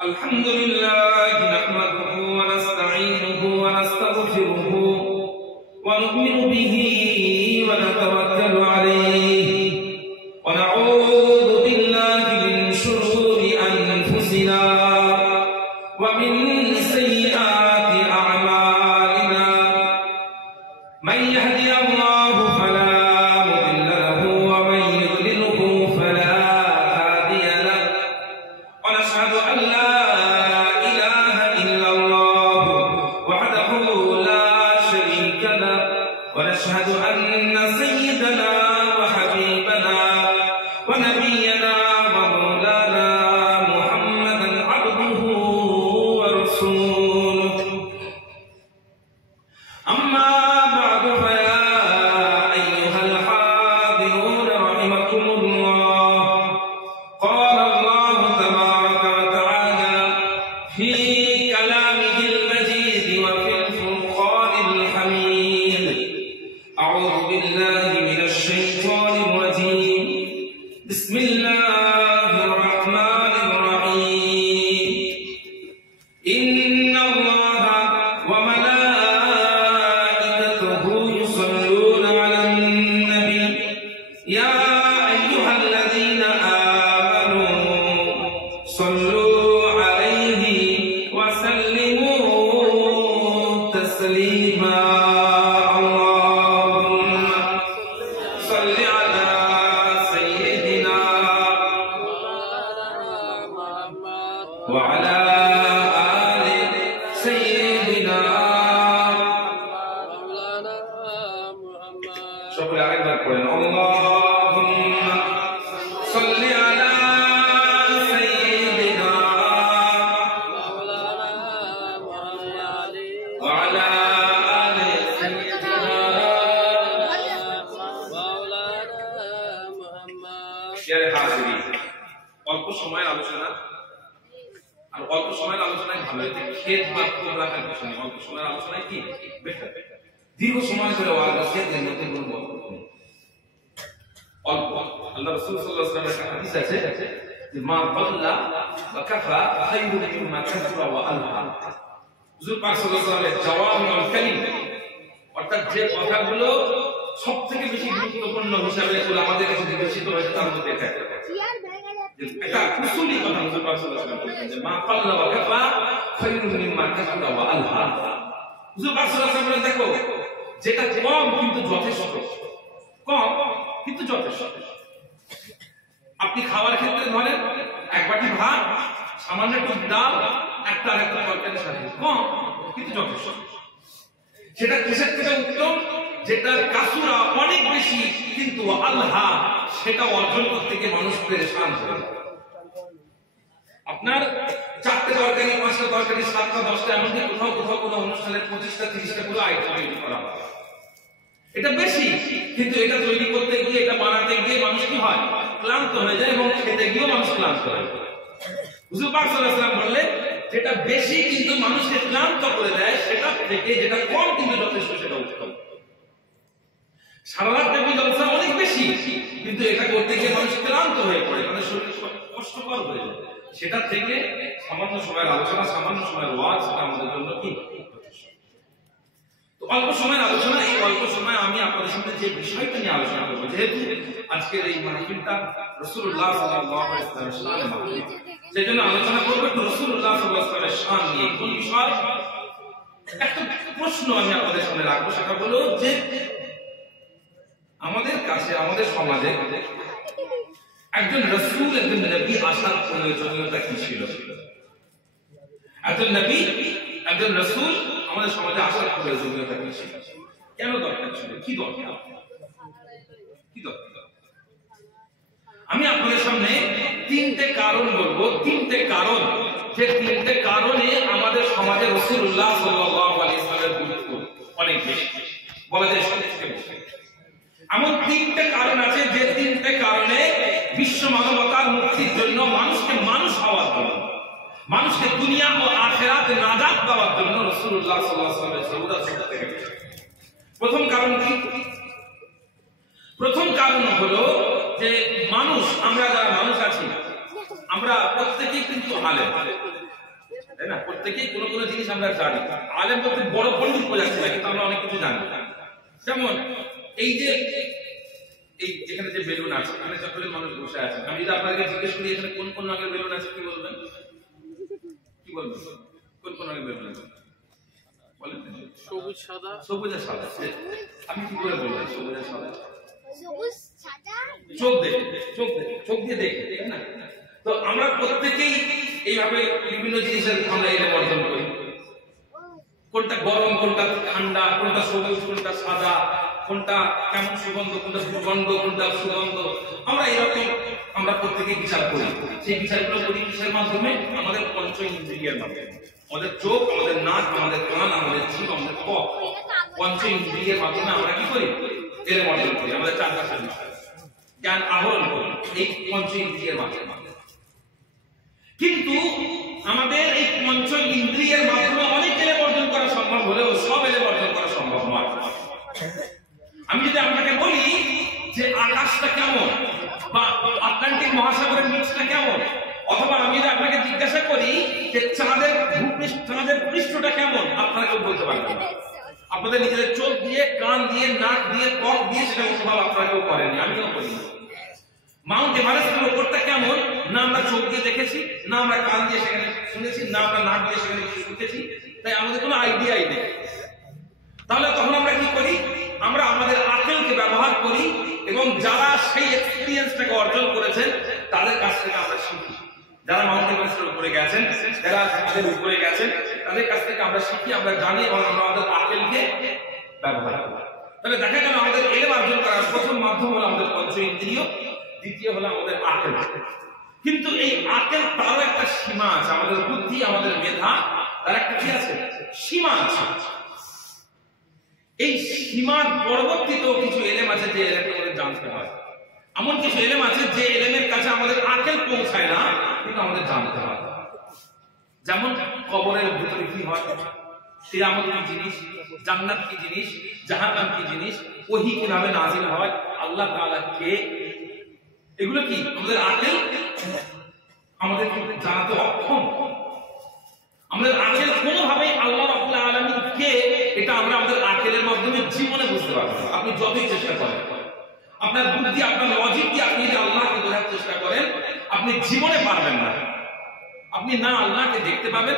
الحمد لله نحمده ونستعينه ونستغفره ونؤمن به ونتوكل عليه ونعوذ بالله من شرور أنفسنا ومن سيئات أعمالنا من يهدي الله فلا مضل له ومن يضلله فلا هادي له ونشهد أن لا إله إلا الله وحده لا شريك له ونشهد أن سيدنا وحبيبنا ونبينا ومولانا محمدا عبده ورسوله أما بعد فيا أيها الحاضرون رحمكم الله قال الله تبارك وتعالى في كلامه المجيد وفي الفرقان الحميد أعوذ بالله من الشيطان الرجيم بسم الله الرحمن الرحيم إن الله وملائكته يصلون على النبي يا أيها الذين آمنوا صلوا عليه وسلموا تسليما اللهم صل على سيدنا وعلى آل سيدنا সকলে আরেকবার পড়েন اللهم صل على سيدنا وعلى آل سيدنا শেয়ারে হাজিরি অল্প সময়ের আলোচনা আর অল্প সময়ের আলোচনায় ভালো হইতে খেত বা কম রাখার কিছু নেই অল্প সময়ের আলোচনায় কি বেটার দীর্ঘ সময় ধরে ওয়াজ আছে এর মধ্যে কোনো বরকত নেই অল্প আল্লাহ রাসূল সাল্লাল্লাহু আলাইহি ওয়াসাল্লামের একটা হাদিস আছে যে মা বাল্লা ওয়া কাফা খায়রুন মিম্মা কাসরা ওয়া আলহা হুজুর পাক সাল্লাল্লাহু আলাইহি ওয়াসাল্লামের জাওয়ামিউল কালিম অর্থাৎ যে কথাগুলো সবথেকে বেশি গুরুত্বপূর্ণ হিসাবে আমাদের কাছে বিবেচিত হয়েছে তার মধ্যে এটা এটা উসুলি কথা হুজুর পাক সাল্লাল্লাহু আলাইহি ওয়াসাল্লাম বলেছেন যে মা বাল্লা ওয়া কাফা খায়রুন মিম্মা কাসরা ওয়া আলহা হুজুর পাক সাল্লাল্লাহু আলাইহি ওয়াসাল্লাম দেখো যেটা কম কিন্তু যথেষ্ট কম কিন্তু যথেষ্ট আপনি খাওয়ার ক্ষেত্রে ধরেন এক বাটি ভাত সামান্য একটু ডাল একটা তরকারির সাথে কম কিন্তু যথেষ্ট সেটা কিসের থেকে উত্তম যেটা কাসুরা অনেক বেশি কিন্তু আল্লাহ সেটা অর্জন করতে গিয়ে মানুষ পেরেশান হয়ে আপনার চারটে তরকারি পাঁচটা তরকারি সাতটা দশটা এমনকি কোথাও কোথাও কোনো অনুষ্ঠানের 25টা 30টা পুরো আইটেম তৈরি করা হয় এটা বেশি কিন্তু এটা তৈরি করতে গিয়ে এটা বানাতে গিয়ে মানুষ কি হয় ক্লান্ত হয়ে যায় এবং খেতে গিয়েও মানুষ ক্লান্ত হয় হুজুর পাক সাল্লাল্লাহু আলাইহি ওয়াসাল্লাম বললেন যেটা বেশি কিন্তু মানুষকে ক্লান্ত করে দেয় সেটা থেকে যেটা কম কিন্তু যথেষ্ট সেটা উত্তম সারা রাত ব্যাপী জলসা অনেক বেশি কিন্তু এটা করতে গিয়ে মানুষ ক্লান্ত হয়ে পড়ে মানে শরীর কষ্টকর হয়ে যায় সেটা থেকে সামান্য সময়ের আলোচনা সামান্য সময়ের ওয়াজ সেটা আমাদের জন্য কি তো অল্প সময়ের আলোচনা এই অল্প সময় আমি আপনাদের সাথে যে বিষয়টা নিয়ে আলোচনা করবো যেহেতু আজকের এই মাহফিলটা রাসূলুল্লাহ সাল্লাল্লাহু আলাইহি ওয়াসাল্লামের শানে মাহফিল সেজন্য আলোচনা করব একটু রাসূলুল্লাহ সাল্লাল্লাহু আলাইহি ওয়াসাল্লামের শান নিয়ে কোন বিষয় একটা প্রশ্ন আমি আপনাদের সামনে রাখবো সেটা হলো যে আমাদের কাছে আমাদের সমাজে একজন রাসূল একজন নবী আসার প্রয়োজনীয়তা কি ছিল একজন নবী একজন রাসূল আমাদের সমাজে আসার প্রয়োজনীয়তা কি ছিল কেন দরকার ছিল কি দরকার আমি আপনাদের সামনে তিনটে কারণ বলবো তিনটে কারণ যে তিনটে কারণে আমাদের সমাজে রাসূলুল্লাহ সাল্লাল্লাহু আলাইহি ওয়াসাল্লামের গুরুত্ব অনেক বেশি বলা যায় সবথেকে বেশি এমন তিনটে কারণ আছে যে তিনটে কারণে বিশ্ব মানবতার মুক্তির জন্য মানুষকে মানুষ হওয়ার জন্য মানুষকে দুনিয়া ও আখিরাতে নাজাত পাওয়ার জন্য রাসূলুল্লাহ সাল্লাল্লাহু আলাইহি ওয়াসাল্লামের জরুরত থেকে গেছে প্রথম কারণ কি প্রথম কারণ হলো যে মানুষ আমরা যারা মানুষ আছি আমরা প্রত্যেকেই কিন্তু আলেম তাই না? প্রত্যেকেই কোনো কোনো জিনিস আমরা জানি। আলেম বলতে বড় পণ্ডিত বোঝাচ্ছে না, কিন্তু আমরা অনেক কিছু জানি। যেমন এই যে এই এখানে যে বেলুন আছে, এখানে যতজন মানুষ বসে আছে, আমি যদি আপনাকে জিজ্ঞেস করি এখানে কোন কোন রঙের বেলুন আছে, কি বলবেন? কি বলবেন? কোন কোন রঙের বেলুন আছে বলেন? সবুজ সাদা। সবুজ আর সাদা। আপনি কি করে বলবেন সবুজ আর সাদা? সবুজ সাদা চোখ দেখে, চোখ দিয়ে দেখে, ঠিক না? তো আমরা প্রত্যেকেই এইভাবে বিভিন্ন জিনিসের আমরা এলেম অর্জন করি। কোনটা গরম, কোনটা ঠান্ডা, কোনটা সবুজ, কোনটা সাদা, কোনটা কেমন সুগন্ধ, কোনটা দুর্গন্ধ, কোনটা সুগন্ধ, আমরা এরকম আমরা প্রত্যেকেই বিচার করি। সেই বিচারগুলো করি কিসের মাধ্যমে? আমাদের পঞ্চ ইন্দ্রিয়ের মাধ্যমে। আমাদের চোখ, আমাদের নাক, আমাদের কান, আমাদের জিভ, আমাদের ত্বক, পঞ্চ ইন্দ্রিয়ের মাধ্যমে আমরা কি করি? এলেম অর্জন করি। আমাদের চারপাশের বিষয় জ্ঞান আহরণ করি এই পঞ্চ ইন্দ্রিয়ের মাধ্যমে। কিন্তু আমাদের এই পঞ্চ ইন্দ্রিয়ের মাধ্যমে অনেক এলেম অর্জন করা সম্ভব হলেও সব এলেম অর্জন করা সম্ভব নয়। আমি যদি আপনাকে বলি যে আকাশটা কেমন বা আটলান্টিক মহাসাগরের নিচটা কেমন, অথবা আমি যদি আপনাকে জিজ্ঞাসা করি যে চাঁদের পৃষ্ঠটা কেমন, আপনারা কেউ বলতে পারবেন না। আপনাদের নিজেদের চোখ দিয়ে, কান দিয়ে, নাক দিয়ে, ত্বক দিয়ে সেটা অনুভব আপনারা কেউ করেননি, আমিও করি। মাউন্ট এভারেস্টের উপরটা কেমন, না আমরা চোখ দিয়ে দেখেছি, না আমরা কান দিয়ে সেখানে শুনেছি, না আমরা নাক দিয়ে সেখানে শুনেছি, তাই আমাদের কোনো আইডিয়াই নেই। তাহলে তখন আমরা কি করি? আমরা আমাদের আকলকে ব্যবহার করি এবং যারা সেই এক্সপেরিয়েন্সটাকে অর্জন করেছেন তাদের কাছ থেকে আমরা শিখি। যারা মাউন্ট এভারেস্টের উপরে গেছেন, যারা তাদের উপরে গেছেন, তাদের কাছ থেকে আমরা শিখি, আমরা জানি এবং আমরা আমাদের আকলকে ব্যবহার করি। তবে দেখা গেল আমাদের এলেম অর্জন করার প্রথম মাধ্যম হলো আমাদের পঞ্চ ইন্দ্রিয়, দ্বিতীয় হলো আমাদের আকল। কিন্তু এই আকল তারও একটা সীমা আছে। আমাদের বুদ্ধি, আমাদের মেধা, তার একটা কি আছে? সীমা আছে। এই সীমার পরবর্তীতেও কিছু এলেম আছে যে এলেমকে আমাদের জানতে হয়। এমন কিছু এলেম আছে যে এলেমের কাছে আমাদের আকল পৌঁছায় না, কিন্তু আমাদের জানতে হয়। যেমন কবরের ভিতরে কি হয়, কিয়ামত কি জিনিস, জান্নাত কি জিনিস, জাহান্নাম কি জিনিস, ওহী কিভাবে নাযিল হয়, আল্লাহ তাআলা কে, এগুলো কি আমাদের আকল আমাদের জানাতে অক্ষম। আমাদের আকল কোনোভাবে আল্লাহ রাব্বুল আলামিন কে এটা আমরা আমাদের আকলের মাধ্যমে জীবনে বুঝতে পারবো না। আপনি যতই চেষ্টা করেন, আপনার বুদ্ধি, আপনার লজিক দিয়ে আপনি যদি আল্লাহকে বোঝার চেষ্টা করেন, আপনি জীবনে পারবেন না। আপনি না আল্লাহকে দেখতে পাবেন,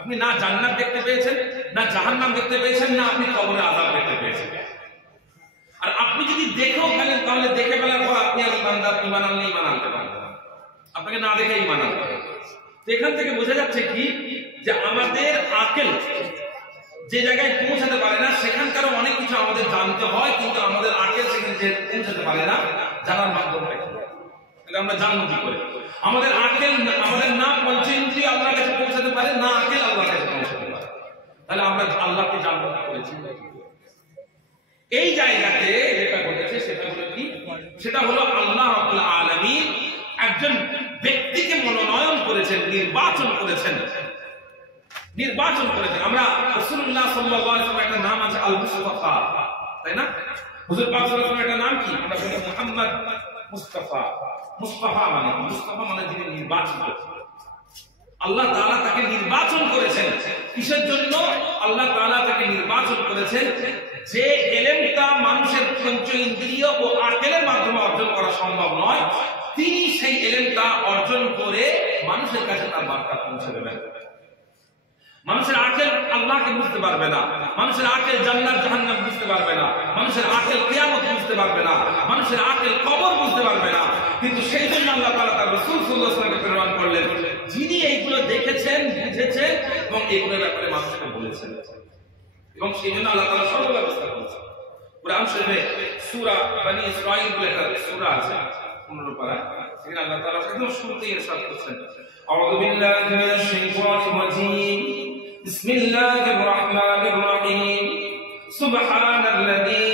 আপনি না জান্নাত দেখতে পেয়েছেন, না জাহান্নাম দেখতে পেয়েছেন, না আপনি কবরে আযাব দেখতে পেয়েছেন। আর আপনি যদি দেখেও ফেলেন, তাহলে দেখে ফেলার পর আপনি আর ইমানদার, ইমান আনলে ইমান আনতে পারবেন না। আপনাকে না দেখে ইমান আনতে হবে। তো এখান থেকে বোঝা যাচ্ছে কি যে আমাদের আকল যে জায়গায় পৌঁছাতে পারে না, সেখানকারও অনেক কিছু আমাদের জানতে হয়, কিন্তু আমাদের আকল সেখানে যে পৌঁছাতে পারে না, জানার মাধ্যমটা কি? এটা আমরা জানবো কি করে? আমাদের আকল, আমাদের না পঞ্চেন্দ্রিয় আল্লাহর কাছে পৌঁছাতে পারে, না আকল আল্লাহর কাছে পৌঁছাতে পারে। তাহলে আমরা আল্লাহকে জানবো কি করেছি? এই জায়গাতে যেটা ঘটেছে সেটা হলো কি? সেটা হলো আল্লাহ রাব্বুল আলামিন একজন ব্যক্তিকে মনোনয়ন করেছেন, নির্বাচন করেছেন। আমরা রাসূলুল্লাহ সাল্লাল্লাহু আলাইহি ওয়াসাল্লামের একটা নাম আছে আল মুস্তাফা, তাই না? হুজুর পাক সাল্লাল্লাহু আলাইহি ওয়াসাল্লামের একটা নাম কি? আমরা বলি মুহাম্মদ মুস্তাফা। মুস্তাফা মানে যিনি নির্বাচিত। আল্লাহ তাআলা তাকে নির্বাচন করেছেন। কিসের জন্য আল্লাহ তাআলা তাকে নির্বাচন করেছেন? যে এলেমটা মানুষের পঞ্চ ইন্দ্রিয় ও আকলের মাধ্যমে অর্জন করা সম্ভব নয়, তিনি সেই এলেমটা অর্জন করে মানুষের কাছে তার বার্তা পৌঁছে দেবেন। মানুষের আকল আল্লাহকে বুঝতে পারবে না, মানুষের আকল জান্নাত জাহান্নাম বুঝতে পারবে না, মানুষের আকল কিয়ামত বুঝতে পারবে না, মানুষের আকল কবর বুঝতে পারবে না। কিন্তু সেই জন্য আল্লাহ তাআলা তার রাসূল সাল্লাল্লাহু আলাইহি ওয়াসাল্লামকে প্রেরণ করলেন, যিনি এইগুলো দেখেছেন, বুঝেছেন এবং এগুলোর ব্যাপারে মানুষকে বলেছেন। এবং সেই জন্য আল্লাহ তাআলা সব ব্যবস্থা করেছেন। কুরআন শরীফে সূরা বনী ইসরাঈল বলে একটা সূরা আছে 15 পারা, সেখানে আল্লাহ তাআলা একদম শুরুতেই ইরশাদ করেছেন, আউযু বিল্লাহি মিনাশ শাইতানির রাজীম, বিসমিল্লাহির রাহমানির রাহিম, সুবহানাল্লাযী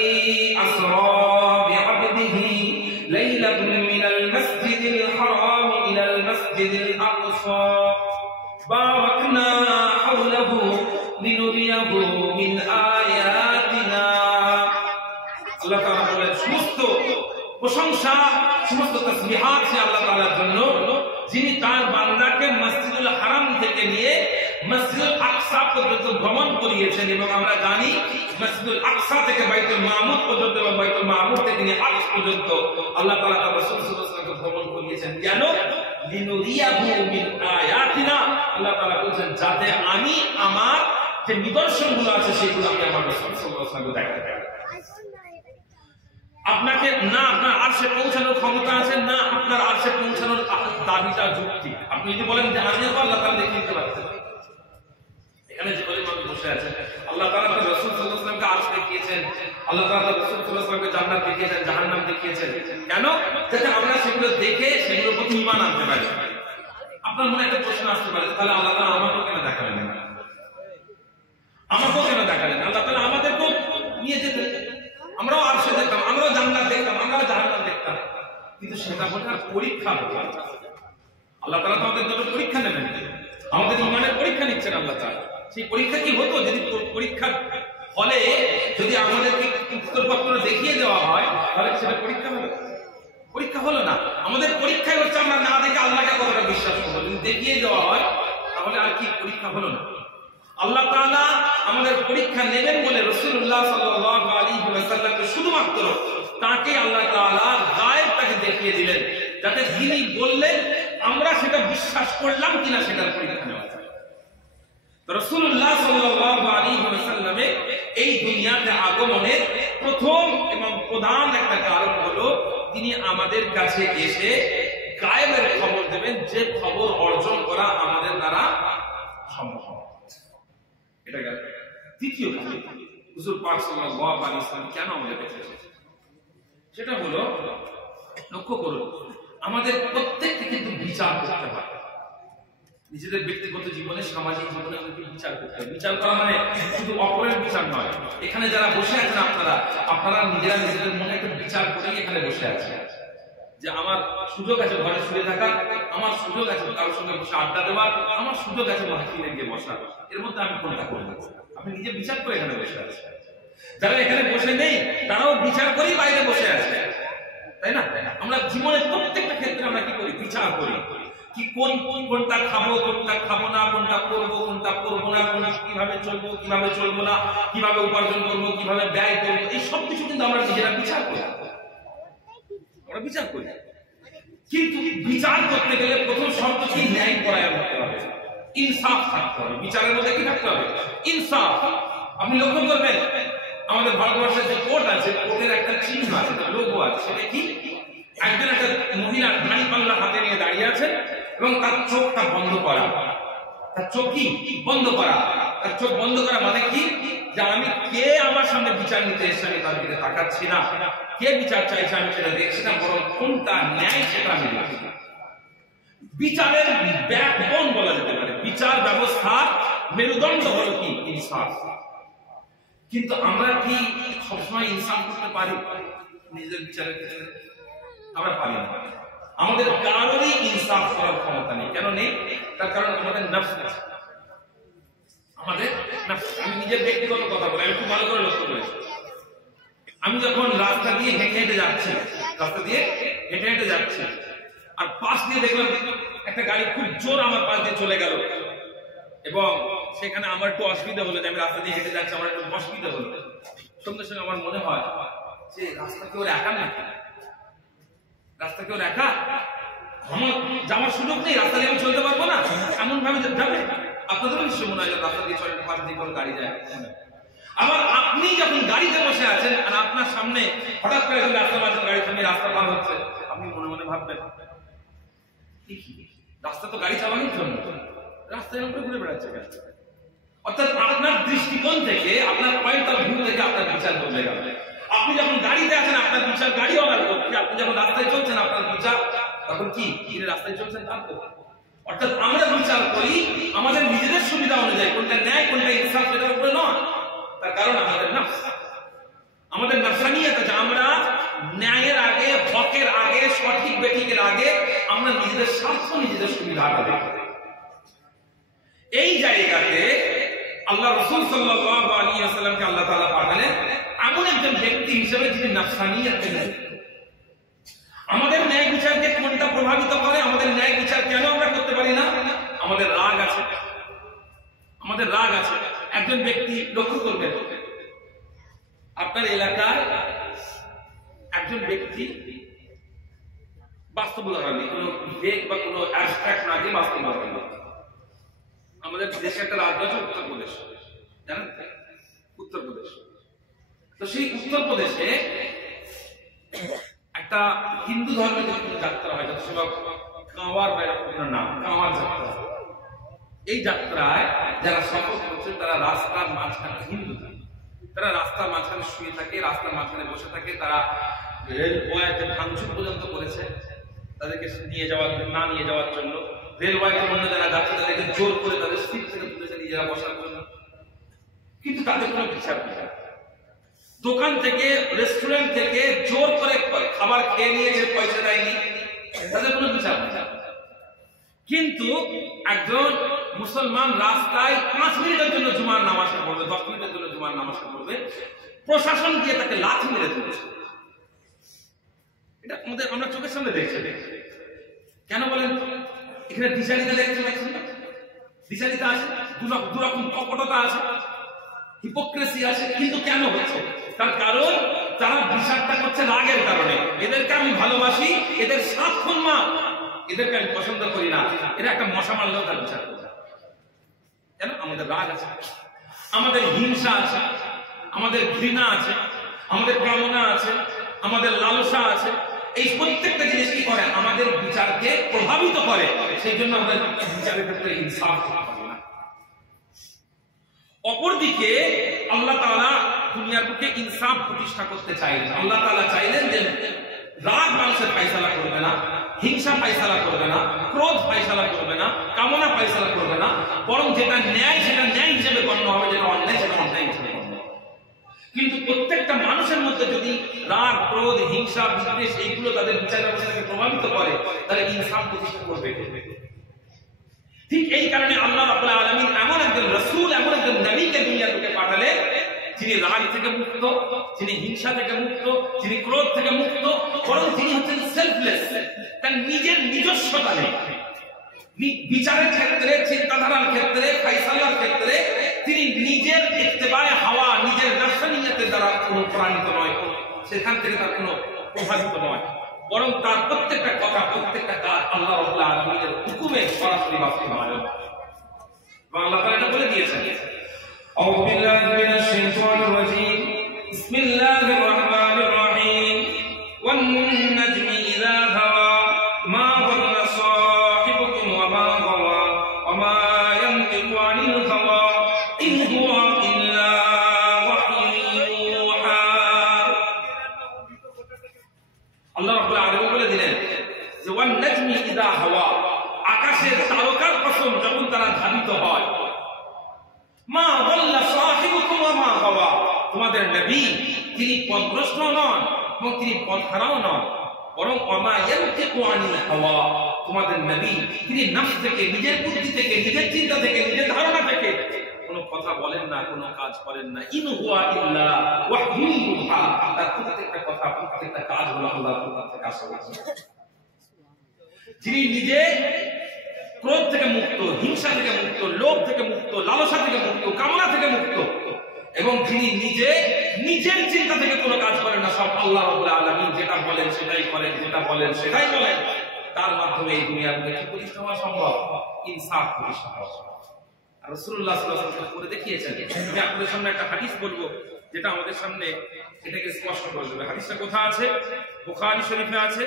আসরা বিআবদিহি লাইলাতান মিনাল মাসজিদিল হারাম ইলাল মাসজিদিল আকসা বারাকনা হাওলাহু লিনুরিয়াহু মিন আয়াতিনা। আল্লাহ তাআলা বলেন সমস্ত প্রশংসা, সমস্ত তাসবিহাত সে আল্লাহ তাআলার জন্য, যিনি তার বান্দাকে মসজিদুল হারাম থেকে নিয়ে আকসা পর্যন্ত ভ্রমণ করিয়েছেন এবং আমরা জানি মসজিদুল আকসা থেকে বাইতুল মামুর পর্যন্ত এবং বাইতুল মামুর থেকে নিয়ে আরশ পর্যন্ত আল্লাহ তাআলা তার রাসূল সাল্লাল্লাহু আলাইহি ওয়াসাল্লামকে ভ্রমণ করিয়েছেন। কেন? লিনুরিয়াহু মিন আয়াতিনা, আল্লাহ তাআলা বলেন যাতে আমি আমার যে নিদর্শনগুলো আছে সেগুলো আমি আমার রাসূল সাল্লাল্লাহু আলাইহি ওয়াসাল্লামকে দেখাতে পারি। আপনাকে না আপনার আরশে পৌঁছানোর ক্ষমতা আছে, না আপনার আরশে পৌঁছানোর দাবিটা যুক্তি। আপনি যদি বলেন যে আমিও তো আল্লাহ তাআলা দেখে নিতে পারতেন, এখানে যে বলে মানুষ বসে আছে, আল্লাহ তাআলা তার রাসূল সাল্লাল্লাহু আলাইহি ওয়াসাল্লামকে আরশ দেখিয়েছেন, আল্লাহ তাআলা তার রাসূল সাল্লাল্লাহু আলাইহি ওয়াসাল্লামকে জান্নাত দেখিয়েছেন, জাহান্নাম দেখিয়েছেন। কেন? যাতে আমরা সেগুলো দেখে সেগুলোর প্রতি ঈমান আনতে পারি। আপনার মনে একটা প্রশ্ন আসতে পারে, তাহলে আল্লাহ তাআলা আমাকে কেন দেখালেন না? আমাকেও কেন দেখালেন? আল্লাহ তাআলা আমাদেরকেও নিয়ে যেতেন, আমরাও আরশে দেখতাম, আমরাও জান্নাত দেখতাম, আমরাও জাহান্নাম দেখতাম। কিন্তু সেটা হলো পরীক্ষা হতো। আল্লাহ তাআলা তো আমাদের জন্য পরীক্ষা নেবেন, আমাদের ঈমানের পরীক্ষা নিচ্ছেন আল্লাহ তাআলা। সেই পরীক্ষা কি হতো? যদি পরীক্ষার ফলে যদি আমাদেরকে উত্তরপত্র দেখিয়ে দেওয়া হয় তাহলে সেটা পরীক্ষা হলো? পরীক্ষা হলো না। আমাদের পরীক্ষায় হচ্ছে আমরা না দেখে আল্লাহকে কতটা বিশ্বাস করবো। যদি দেখিয়ে দেওয়া হয় তাহলে আর কি পরীক্ষা হলো না? আল্লাহ তাআলা আমাদের পরীক্ষা নেবেন বলে রাসূলুল্লাহ সাল্লাল্লাহু আলাইহি ওয়াসাল্লামকে শুধুমাত্র তাকে আল্লাহ তাআলা গায়েবটাকে দেখিয়ে দিলেন, যাতে তিনি বললেন আমরা সেটা বিশ্বাস করলাম কিনা সেটার পরীক্ষা নেওয়া যায়। রাসূলুল্লাহ সাল্লাল্লাহু আলাইহি ওয়াসাল্লামের এই দুনিয়াতে আগমনের প্রথম এবং প্রধান একটা কারণ হলো তিনি আমাদের কাছে এসে গায়েবের খবর দেবেন, যে খবর অর্জন করা আমাদের দ্বারা সম্ভব। এটা গেল। দ্বিতীয় হুজুর পাক সাল্লাল্লাহু আলাইহি ওয়াসাল্লাম কেন আমাদের কাছে এসেছেন সেটা হলো, লক্ষ্য করুন, আমাদের প্রত্যেককে কিন্তু বিচার করতে হয়। নিজেদের ব্যক্তিগত জীবনে, সামাজিক জীবনে আমাদেরকে বিচার করতে হয়। বিচার করা মানে শুধু অপরের বিচার নয়। এখানে যারা বসে আছেন আপনারা নিজেরা নিজেদের মনে একটা বিচার করেই এখানে বসে আছেন যে আমার সুযোগ আছে ঘরে শুয়ে থাকার, আমার সুযোগ আছে কারোর সঙ্গে বসে আড্ডা দেওয়ার, আমার সুযোগ আছে মাহফিলে গিয়ে বসার। এর মধ্যে আমি কোনটা করব? আপনি নিজে বিচার করে এখানে বসে আছেন। যারা এখানে বসে নেই তারাও বিচার করেই বাইরে বসে আছে, তাই না? আমরা জীবনের প্রত্যেকটা ক্ষেত্রে আমরা কি করি? বিচার করি। কি কোনটা খাবো, কোনটা খাবো না, কোনটা করবো, কোনটা করবো না, কিভাবে চলবো, কিভাবে চলবো না, কিভাবে উপার্জন করবো, কিভাবে ব্যয় করবো, এই সব কিছু কিন্তু আমরা নিজেরা বিচার করি। আমরা বিচার করি, কিন্তু বিচার করতে গেলে প্রথম শর্ত কি? ন্যায় পরায়ণ হতে হবে, ইনসাফ থাকতে হবে। বিচারের মধ্যে কি থাকতে হবে? ইনসাফ। আপনি লক্ষ্য করবেন আমাদের ভারতবর্ষের যে কোর্ট আছে, কোর্টের একটা চিহ্ন আছে, লোগো আছে। সেটা কি? একজন একটা মহিলা দাড়ি পাল্লা হাতে নিয়ে দাঁড়িয়ে আছে এবং তার চোখটা বন্ধ করা। তার চোখ কি? বন্ধ করা। তার চোখ বন্ধ করা মানে কি? যে আমি কে আমার সামনে বিচার নিতে এসে আমি তার দিকে তাকাচ্ছি না, কে বিচার চাইছে আমি সেটা দেখছি না, বরং কোনটা ন্যায় সেটা আমি দেখছি। বিচারের ব্যাকবোন বলা যেতে পারে, বিচার ব্যবস্থার মেরুদণ্ড হলো কি? ইনসাফ। কিন্তু আমরা কি সবসময় ইনসাফ করতে পারি নিজেদের বিচারের ক্ষেত্রে? আমরা পারি না। আমাদের কারোরই ইনসাফ করার ক্ষমতা নেই। কেন নেই? তার কারণ আমাদের নফস আছে। আমাদের নফস। আমি নিজের ব্যক্তিগত কথা বলি, আমি খুব ভালো করে লক্ষ্য করেছি। আমি যখন রাস্তা দিয়ে হেঁটে হেঁটে যাচ্ছি, আর পাশ দিয়ে দেখলাম একটা গাড়ি খুব জোর আমার পাশ দিয়ে চলে গেল, এবং সেখানে আমার একটু অসুবিধা হলো যে আমি রাস্তা দিয়ে হেঁটে যাচ্ছি, আমার একটু অসুবিধা হলো। সঙ্গে সঙ্গে আমার মনে হয় যে রাস্তা কেউ একার নাকি? রাস্তা কেউ একা? আমার যাওয়ার সুযোগ নেই, রাস্তা দিয়ে আমি চলতে পারবো না, এমন ভাবে যাবে? আপনাদেরও নিশ্চয় মনে হয় যে রাস্তা দিয়ে চলে, পাশ দিয়ে কোনো গাড়ি যায়। আবার আপনি যখন গাড়িতে বসে আছেন আর আপনার সামনে হঠাৎ করে রাস্তা পাচ্ছেন, গাড়ি সামনে রাস্তা পার হচ্ছে, আপনি মনে মনে ভাববেন রাস্তা তো গাড়ি চালানোর জন্য, রাস্তায় উপরে ঘুরে বেড়াচ্ছে। অর্থাৎ আপনার দৃষ্টিকোণ থেকে, আপনার পয়েন্ট অফ ভিউ থেকে আপনার বিচার বদলে গেল। আপনি যখন গাড়িতে আছেন আপনার বিচার গাড়ি অর্ডার করছে, আপনি যখন রাস্তায় চলছেন আপনার বিচার তখন কি রাস্তায় চলছেন তার তো। অর্থাৎ আমরা বিচার করি আমাদের নিজেদের সুবিধা অনুযায়ী, কোনটা ন্যায় কোনটা ইনসাফ সেটার উপরে নয়। তার কারণ আমাদের নফস, আমাদের নফসানিয়ত আছে। আমরা ন্যায়ের আগে, হকের আগে, সঠিক বেঠিকের আগে আমরা নিজেদের স্বার্থ, নিজেদের সুবিধাটা দেখি। এই জায়গাতে আল্লাহ রাসূল সাল্লাল্লাহু আলাইহি ওয়াসাল্লামকে আল্লাহ তাআলা পাঠালেন এমন একজন ব্যক্তি হিসেবে যিনি নফসানিয়তকে দেখেন। আমাদের ন্যায় বিচারকে কোনটা প্রভাবিত করে? আমাদের ন্যায় বিচার কেন আমরা করতে পারি না? আমাদের রাগ আছে, আমাদের রাগ আছে। একজন ব্যক্তি লক্ষ্য করবেন, আপনার এলাকায় একজন ব্যক্তি, বাস্তব উদাহরণ নেই, কোনো বেগ বা কোনো অ্যাবস্ট্রাক্ট না দিয়ে বাস্তব উদাহরণ নেই। আমাদের দেশে একটা রাজ্য আছে উত্তরপ্রদেশ, জানেন? উত্তরপ্রদেশ। তো সেই উত্তরপ্রদেশে একটা হিন্দু ধর্মের যাত্রা হয়, যত সময় কাঁওয়ার বা এরকম নাম, কাঁওয়ার যাত্রা। এই যাত্রায় যারা সফর করছে তারা রাস্তার মাঝখানে, হিন্দু তারা রাস্তার মাঝখানে শুয়ে থাকে, রাস্তার মাঝখানে বসে থাকে। তারা রেলওয়েতে ভাঙচুর পর্যন্ত করেছে তাদেরকে নিয়ে যাওয়ার, না নিয়ে যাওয়ার জন্য। রেলওয়েতে অন্য যারা যাচ্ছে তাদেরকে জোর করে তাদের সিট থেকে তুলেছে নিজেরা বসার জন্য, কিন্তু তাদের কোনো বিচার নেই। দোকান থেকে, রেস্টুরেন্ট থেকে জোর করে খাবার খেয়ে নিয়ে যে পয়সা দেয়নি, তাদের কোনো বিচার নেই। কিন্তু একজন মুসলমান রাস্তায় 5 মিনিটের জন্য জুমার নামাজ পড়বে, 10 মিনিটের জন্য জুমার নামাজ পড়বে, প্রশাসন গিয়ে তাকে লাথি মেরে দিচ্ছে। এটা আমাদের, আমরা চোখের সামনে দেখছি। কেন বলেন? এখানে বিচারিতা লেগেছে, বিচারিতা আছে, দুরকম কপটতা আছে, হিপোক্রেসি আছে। কিন্তু কেন হচ্ছে? তার কারণ তারা বিচারটা করছে রাগের কারণে। এদেরকে আমি ভালোবাসি, এদের 7 খুন মা, এদেরকে আমি পছন্দ করি না, এরা একটা মশা মারলেও তার বিচার করছে। কেন? আমাদের রাগ আছে, আমাদের হিংসা আছে, আমাদের ঘৃণা আছে, আমাদের কামনা আছে, আমাদের লালসা আছে। এই প্রত্যেকটা জিনিস কি করে? আমাদের বিচারকে প্রভাবিত করে। সেই জন্য আমাদের বিচারের ক্ষেত্রে ইনসাফ হয় না। অপরদিকে আল্লাহ তাআলা দুনিয়ার বুকে ইনসাফ প্রতিষ্ঠা করতে চাইলেন। আল্লাহ তাআলা চাইলেন যে রাগ মানুষের ফায়সালা করবে না, হিংসা ফায়সালা করবে না, ক্রোধ ফায়সালা করবে না, কামনা ফায়সালা করবে না, বরং যেটা ন্যায় সেটা ন্যায় হিসেবে গণ্য হবে, যেটা অন্যায় সেটা অন্যায় হিসেবে গণ্য হবে। কিন্তু প্রত্যেকটা মানুষের মধ্যে যদি রাগ, ক্রোধ, হিংসা, বিদ্বেষ এইগুলো তাদের বিচার ব্যবস্থাকে প্রভাবিত করে, তাহলে ইনসাফ প্রতিষ্ঠা করবে। ঠিক এই কারণে আল্লাহ রাব্বুল আলামিন এমন একজন রাসূল, এমন একজন নবীকে দুনিয়ার বুকে পাঠালেন, যিনি রাগ থেকে মুক্ত, যিনি হিংসা থেকে মুক্ত, যিনি ক্রোধ থেকে মুক্ত, বরং তিনি হচ্ছেন সেলফলেস। তার নিজের নিজস্বতা নেই। বিচারের ক্ষেত্রে, চিন্তাধারার ক্ষেত্রে, ফায়সালার ক্ষেত্রে তিনি নিজের ইত্তেবায়ে হাওয়া, নিজের নফসিয়তের দ্বারা অনুপ্রাণিত নয়, সেখান থেকে তার কোনো প্রভাবিত নয়, বরং তার প্রত্যেকটা কথা, প্রত্যেকটা কাজ আল্লাহ রাব্বুল আলামিনের হুকুমে সরাসরি বাস্তবায়ন। আল্লাহ তাআলা এটা বলে দিয়েছেন, আউযু বিল্লাহি মিনাশ শাইতানির রাজীম, বিসমিল্লাহির রাহমানির রাহিম, ওয়ান নাজমি ইযা হাওয়া মা দাল্লা সাহিবুকুম ওয়া মা গাওয়া ওয়া মা ইয়ানতিকু আনিল হাওয়া ইন হুয়া ইল্লা ওয়াহয়ুন ইউহা। আল্লাহ রাব্বুল আলামিন বলে দিলেন যে ওয়ান নাজমি ইযা হাওয়া, আকাশের তারকার কসম যখন তারা ধাবিত হয়, মা দাল্লা সাহিবুকুম ওয়া মা গাওয়া, তোমাদের নবী তিনি পথভ্রষ্ট নন এবং তিনি পথহারাও নন, বরং ওয়া মা ইয়ানতিকু আনিল হাওয়া, তোমাদের নবী তিনি নফস থেকে, নিজের বুদ্ধি থেকে, নিজের চিন্তা থেকে, নিজের ধারণা থেকে কোনো কথা বলেন না, কোনো কাজ করেন না। ইন হুয়া ইল্লা ওয়াহয়ুন ইউহা, তার প্রত্যেকটা কথা, প্রত্যেকটা কাজ হলো আল্লাহর পক্ষ থেকে আসা। যিনি নিজে ক্রোধ থেকে মুক্ত, হিংসা থেকে মুক্ত, লোভ থেকে মুক্ত, লালসা থেকে মুক্ত, কামনা থেকে মুক্ত, এবং যিনি নিজে নিজের চিন্তা থেকে কোনো কাজ করেন না, সব আল্লাহ রাব্বুল আলামিন যেটা বলেন সেটাই করেন, যেটা বলেন সেটাই বলেন, তার মাধ্যমে এই দুনিয়ার মধ্যে কি প্রতিষ্ঠা হওয়া সম্ভব? ইনসাফ প্রতিষ্ঠা হওয়া সম্ভব। আর রাসূলুল্লাহ সাল্লাল্লাহু আলাইহি ওয়াসাল্লাম করে দেখিয়েছেন। আমি আপনাদের সামনে একটা হাদিস বলবো যেটা আমাদের সামনে এটাকে স্পষ্ট করে দেবে। হাদিসটা কোথায় আছে? বুখারী শরীফে আছে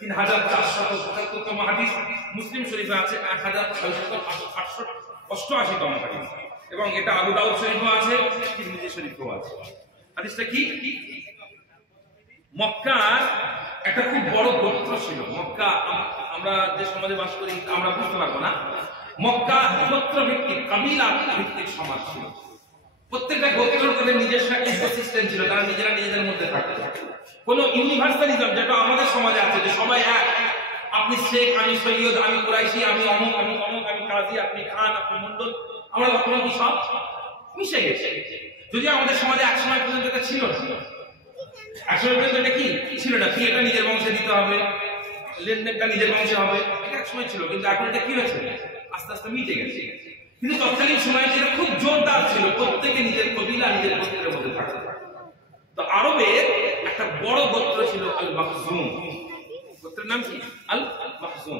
3475তম হাদিস, মুসলিম শরীফে আছে 1688তম হাদিস, এবং এটা আবু দাউদ শরীফেও আছে, তিরমিজি শরীফেও আছে। হাদিসটা কি? মক্কার একটা খুব বড় গোত্র ছিল। মক্কা, আমরা যে সমাজে বাস করি আমরা বুঝতে পারবো না, মক্কা গোত্র ভিত্তিক, কাবিলা ভিত্তিক সমাজ ছিল। প্রত্যেকটা গোত্র তাদের নিজস্ব ইকোসিস্টেম ছিল, তারা নিজেরা নিজেদের মধ্যে থাকতো। কোনো ইউনিভার্সালিজম যেটা আমাদের সমাজে আছে, যে সবাই এক, আপনি শেখ, আমি সৈয়দ, আমি কুরাইশি, আমি অমুক, আমি অমুক, আমি কাজী, আপনি খান, আপনি মন্ডল, আমরা বর্তমান কি সব মিশে গেছে। যদি আমাদের সমাজে এক সময় পর্যন্ত এটা ছিল না, এক সময় পর্যন্ত এটা কি ছিল না, বিয়েটা নিজের বংশে দিতে হবে, লেনদেনটা নিজের বংশে হবে, এটা এক সময় ছিল। কিন্তু এখন এটা কি হয়েছে? আস্তে আস্তে মিটে গেছে। কিন্তু তৎকালীন সময়ে যেটা খুব জোরদার ছিল, প্রত্যেকে নিজের কবিলা নিজের গোত্রের মধ্যে থাকতো। তো আরবের একটা বড় গোত্র ছিল আল মাখজুম। গোত্রের নাম কি? আল মাখজুম।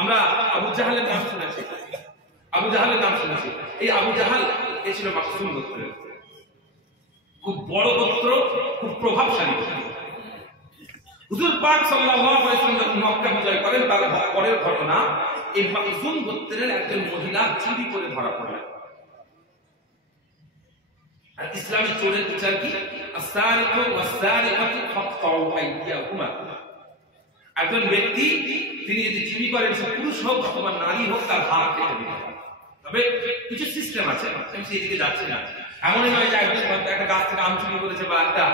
আমরা আবু জাহালের নাম শুনেছি, এই আবু জাহাল এ ছিল মাখজুম গোত্রের। খুব বড় গোত্র, খুব প্রভাবশালী গোত্র। হুজুর পাক সাল্লাল্লাহু আলাইহি ওয়াসাল্লাম যখন মক্কা বিজয় করেন, তার পরের ঘটনা, এই মাখজুম গোত্রের একজন মহিলা চুরি করে ধরা পড়লেন। আর ইসলামী চোরের বিচার কি? আস-সারিকু ওয়াস-সারিকাতু ফাকতাউ আইদিয়াহুমা। একজন ব্যক্তি তিনি যদি চুরি করেন, সে পুরুষ হোক অথবা নারী হোক, তার হাত কেটে দিতে হবে। তবে কিছু সিস্টেম আছে, আমি সেই দিকে যাচ্ছি না। এমনই নয় যে একজন একটা গাছ থেকে আম চুরি করেছে বা একটা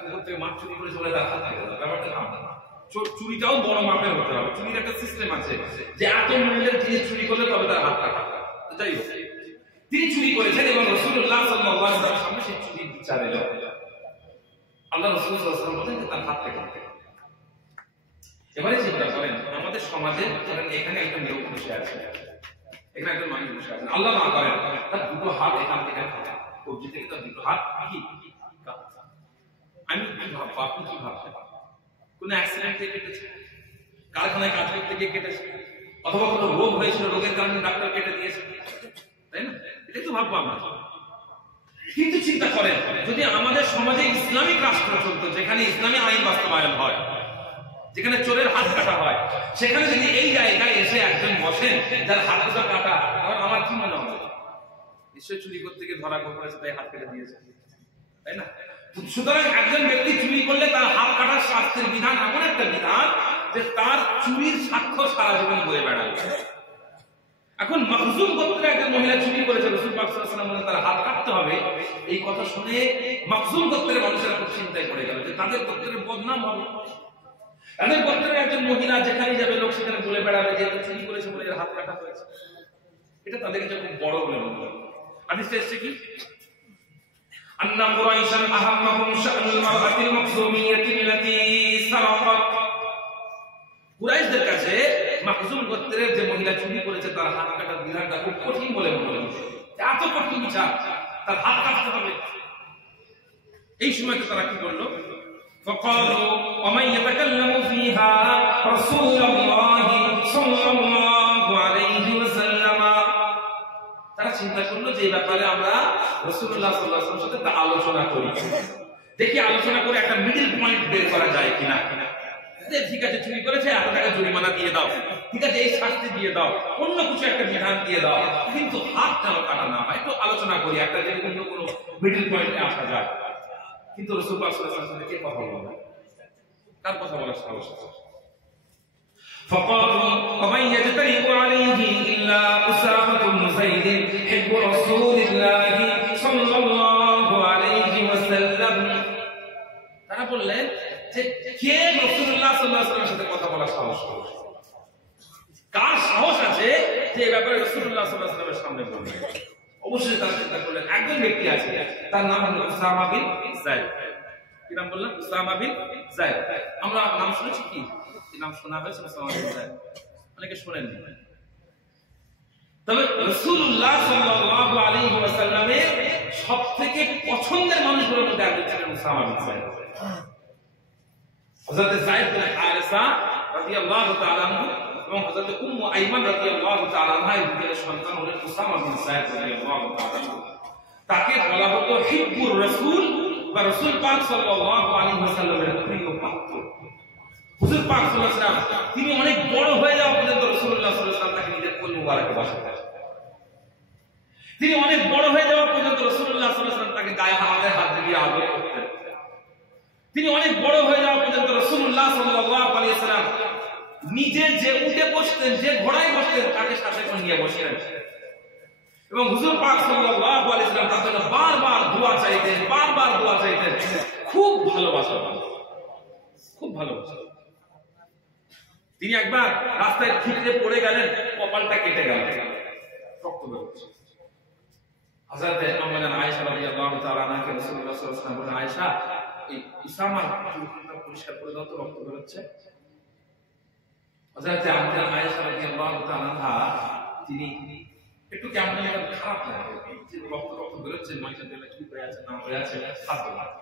পুকুর থেকে মাছ চুরি করেছে বলে তার হাত কেটে দেবে, ব্যাপারটা না। চুরিটাও বড় মাপের হতে হবে। চুরির একটা সিস্টেম আছে যে এত মূল্যের জিনিস চুরি করলে তবে তার হাত কাটা হবে। যাই হোক, তিনি চুরি করেছেন এবং রাসূলুল্লাহ সাল্লাল্লাহু আলাইহি ওয়াসাল্লামের সামনে সেই চুরির বিচার এলো। আল্লাহ রাসূল সাল্লাল্লাহু আলাইহি ওয়াসাল্লাম বলেন যে তার হাত কেটে দিতে। এবারে চিন্তা করেন, আমাদের সমাজে ধরেন এখানে একজন লোক বসে আছে, এখানে একজন মানুষ বসে আছেন, আল্লাহ না করেন তার দুটো হাত এখান থেকে কাটা, কবজি থেকে তার দুটো হাত কি কাটা। আমি কি ভাববো, আপনি কি ভাবছেন? কোন অ্যাক্সিডেন্টে কেটেছে, কারখানায় কাজ করতে গিয়ে কেটেছে, অথবা কোনো রোগ হয়েছিল, রোগের কারণে ডাক্তার কেটে দিয়েছে, তাই না? এটাই তো ভাববো আমরা। কিন্তু চিন্তা করেন, যদি আমাদের সমাজে ইসলামিক রাষ্ট্র চলতো, যেখানে ইসলামী আইন বাস্তবায়ন হয়, যেখানে চোরের হাত কাটা হয়, সেখানে যদি এই জায়গায় এসে একজন বসেন যার হাত দুটো কাটা, আমার কি মনে হবে? নিশ্চয়ই চুরি করতে গিয়ে ধরা পড়েছে, তাই হাত কেটে দিয়েছে, তাই না? সুতরাং একজন ব্যক্তি চুরি করলে তার হাত কাটার শাস্তির বিধান এমন একটা বিধান যে তার চুরির সাক্ষ্য সারা জীবন বয়ে বেড়াবে। এখন মাখজুম গোত্রের একজন মহিলা চুরি করেছে, রাসূল পাক সাল্লাল্লাহু আলাইহি ওয়াসাল্লাম বলেন তার হাত কাটতে হবে। এই কথা শুনে মাখজুম গোত্রের মানুষেরা খুব চিন্তায় পড়ে গেল যে তাদের গোত্রের বদনাম হবে। তাদের গোত্রের একজন মহিলা যেখানে যাবে, লোক সেখানে বলে বেড়াবে যে চুরি করেছে বলে এর হাত কাটা হয়েছে। এটা তাদের কাছে খুব বড় বলে মনে হয়। হাদিসে এসেছে কি? আন্না কুরাইশান আহাম্মাহুম শা'নুল মারআতিল মাখজুমিyyati আল্লাতী সারাকাত। কুরাইশদের কাছে মাখজুম গোত্রের যে মহিলা চুরি করেছে তার হাত কাটার বিধানটা খুব কঠিন বলে মনে হয়। এত কঠিন বিচার, তার হাত কাটতে হবে। এই সময়তে তারা কি করলো? فقالوا ومن يتكلم فيها رسول الله صلى الله عليه وسلم। তারা চিন্তা করলো যে এই ব্যাপারে আমরা রাসূলুল্লাহ সাল্লাল্লাহু আলাইহি ওয়াসাল্লামের সাথে আলোচনা করি, দেখি আলোচনা করে একটা মিডল পয়েন্ট বের করা যায় কিনা। ঠিক আছে, চুরি করেছে, এত টাকা জরিমানা দিয়ে দাও, ঠিক আছে এই শাস্তি দিয়ে দাও, অন্য কিছু একটা বিধান দিয়ে দাও, কিন্তু হাত কেন কাটা না হয়, একটু আলোচনা করি, একটা যে অন্য কোনো মিডল পয়েন্টে আসা যায়। কিন্তু রাসূল পাক সাল্লাল্লাহু আলাইহি ওয়াসাল্লাম কে কথা বললেন? কার কথা বলার সাহস আছে? فقالوا ومن يجترئ عليه إلا أسامة بن زيد حب رسول الله صلى الله عليه وسلم। তারা বললেন যে কে রাসূলুল্লাহ সাল্লাল্লাহু আলাইহি ওয়াসাল্লামের সাথে কথা বলার সাহস করে? কার সাহস আছে যে এই ব্যাপারে রাসূলুল্লাহ সাল্লাল্লাহু আলাইহি ওয়াসাল্লামের সামনে বলবে? অবশ্যই তারা চিন্তা করলেন একজন ব্যক্তি আছে, তার নাম হলো উসামা বিন যায়েদ। কি নাম বললাম? উসামা বিন যায়েদ। আমরা নাম শুনেছি কি? নাম শোনা হয়েছে উসামা বিন যায়েদ, অনেকে শোনেননি। তবে রাসূলুল্লাহ সাল্লাল্লাহু আলাইহি ওয়াসাল্লামের সবথেকে পছন্দের মানুষগুলোর মধ্যে একজন ছিলেন উসামা বিন যায়েদ। হযরত যায়েদ বিন হারিসা রাদিয়াল্লাহু তাআলা আনহু এবং হযরত উম্মু আইমান রাদিয়াল্লাহু তাআলা আনহা এর সন্তান হলেন উসামা বিন যায়েদ রাদিয়াল্লাহু তাআলা আনহু। তাকে বলা হতো হিব্বুর রাসূল বা রাসূল পাক সাল্লাল্লাহু আলাইহি ওয়াসাল্লামের প্রিয় পাত্র। হুজুর পাক সাল্লাল্লাহু আলাইহি ওয়াসাল্লাম তিনি অনেক বড় হয়ে যাওয়া পর্যন্ত রাসূলুল্লাহ সাল্লাল্লাহু আলাইহি ওয়াসাল্লাম তাকে নিজের কোল মুবারকে বসাতেন। তিনি অনেক বড় হয়ে যাওয়া পর্যন্ত রাসূলুল্লাহ সাল্লাল্লাহু আলাইহি ওয়াসাল্লাম তাকে গায়ে হাত দিয়ে আদর করতেন। তিনি অনেক বড় হয়ে যাওয়া পর্যন্ত রাসূলুল্লাহ সাল্লাল্লাহু আলাইহি ওয়াসাল্লাম নিজে যে উঠে বসতেন, যে ঘোড়ায় বসতেন, তাকে সাথে করে নিয়ে বসিয়ে এবং হুজুর পাক সাল্লাল্লাহু আলাইহি ওয়াসাল্লাম তার জন্য বারবার দোয়া চাইতেন, বারবার দোয়া চাইতেন। খুব ভালোবাসতেন, খুব ভালোবাসতেন। তিনি একবার রাস্তায় ঠিকরে পড়ে গেলেন, কপালটা কেটে গেল, রক্ত বেরোচ্ছে। হযরত আম্মা জান আয়েশা রাদিয়াল্লাহু তাআলা আনহা রাসূলুল্লাহ সাল্লাল্লাহু আলাইহি ওয়াসাল্লাম বলেন, আয়েশা এই উসামার চুলটা পরিষ্কার করে দাও তো, রক্ত বেরোচ্ছে। হযরত আম্মা জান আয়েশা রাদিয়াল্লাহু তাআলা আনহা তিনি একটু কেমন যেন খারাপ লাগে, যে রক্ত রক্ত বেরোচ্ছে, মাইটা দিলে কি হয়ে আছে না হয়ে আছে খারাপ লাগে।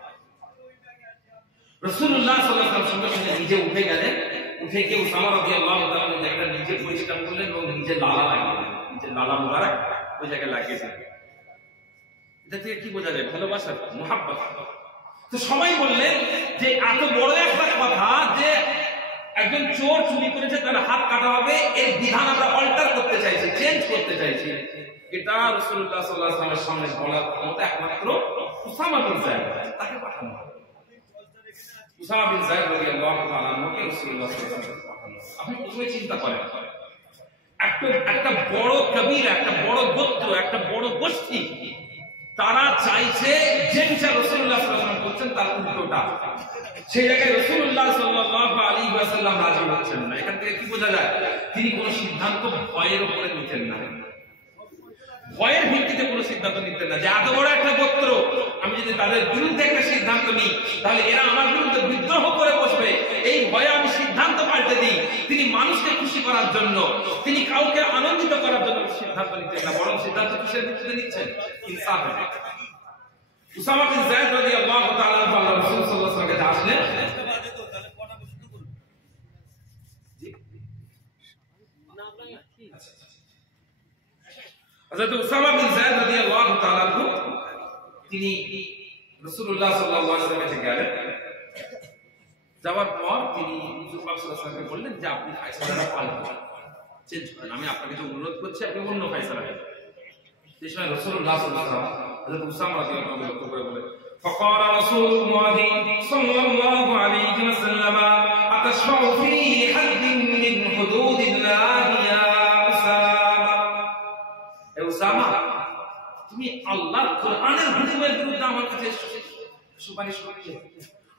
রাসূলুল্লাহ সাল্লাল্লাহু আলাইহি ওয়াসাল্লাম সঙ্গে নিজে উঠে গেলেন, উঠে গিয়ে উসামা রাদিয়াল্লাহু তাআলা ওই জায়গাটা নিজে পরিষ্কার করলেন এবং নিজে লালা লাগিয়ে দিলেন, নিজে লালা মুবারক ওই জায়গায় লাগিয়ে দিলেন। এটা থেকে কি বোঝা যায়? ভালোবাসা, মুহাব্বত। তো সবাই বললেন যে এত বড় একটা কথা যে একজন চোর চুরি করেছে, তার হাত কাটা হবে, এর বিধান আমরা অল্টার করতে চাইছি, চেঞ্জ করতে চাইছি। এটা রাসূলুল্লাহ সাল্লাল্লাহু আলাইহি ওয়াসাল্লামের সামনে বলার ক্ষমতা একমাত্র উসামা বিন যায়েদ, তাকে পাঠানো হবে। উসামা বিন যায়েদ রাদিয়াল্লাহু তাআলা আনহুকে রাসূলুল্লাহ সাল্লাল্লাহু আলাইহি ওয়াসাল্লাম পাঠানো। আপনি প্রথমে চিন্তা করেন, একটা বড় কবিরা, একটা বড় গোত্র, একটা বড় গোষ্ঠী, তারা চাইছে যেটা রাসূলুল্লাহ সাল্লাল্লাহু আলাইহি ওয়াসাল্লাম করছেন তার উল্টোটা। সেই জায়গায় রাসূলুল্লাহ সাল্লাল্লাহু আলাইহি ওয়াসাল্লাম রাজি হচ্ছেন না। এখান থেকে কি বোঝা যায়? তিনি কোনো সিদ্ধান্ত ভয়ের উপরে নিতেন না, ভয়ের ভিত্তিতে কোনো সিদ্ধান্ত নিতেন না। যে এত বড় একটা গোত্র, আমি যদি তাদের বিরুদ্ধে একটা সিদ্ধান্ত নিই তাহলে এরা আমার বিরুদ্ধে বিদ্রোহ করে বসবে, এই ভয়ে আমি সিদ্ধান্ত পাল্টে দিই। তিনি মানুষকে খুশি করার জন্য, তিনি কাউকে আনন্দিত করার জন্য সিদ্ধান্ত নিতেন না, বরং সিদ্ধান্ত কিসের ভিত্তিতে নিচ্ছেন? ইনসাফের। উসামা বিন যায়েদ রাদিয়াল্লাহু তাআলা আল্লাহ রাসূল সাল্লাল্লাহু আলাইহি ওয়াসাল্লাম আসলেন। হযরত উসামা বিন যায়েদ রাদিয়াল্লাহু তাআলা তিনি রাসূলুল্লাহ সাল্লাল্লাহু আলাইহি ওয়াসাল্লামের কাছে গেলেন। যাওয়ার পর তিনি রাসূল সাল্লাল্লাহু আলাইহি ওয়াসাল্লামকে বললেন যে আপনি ফায়সালাটা পাল্টান, চেঞ্জ করেন, আমি আপনাকে যে অনুরোধ করছি আপনি অন্য ফায়সালা করেন। সেই সময় রাসূলুল্লাহ সাল্লাল্লাহু আলাইহি ওয়াসাল্লাম হযরত উসামা রাদিয়াল্লাহু তাআলা করে বলেন, فقال رسول الله صلى الله عليه وسلم أتشفع في حد من حدود الله يا أسامة؟ এ উসামা, তুমি আল্লাহর কোরআনের হুকুমের বিরুদ্ধে আমার কাছে সুপারিশ করছো।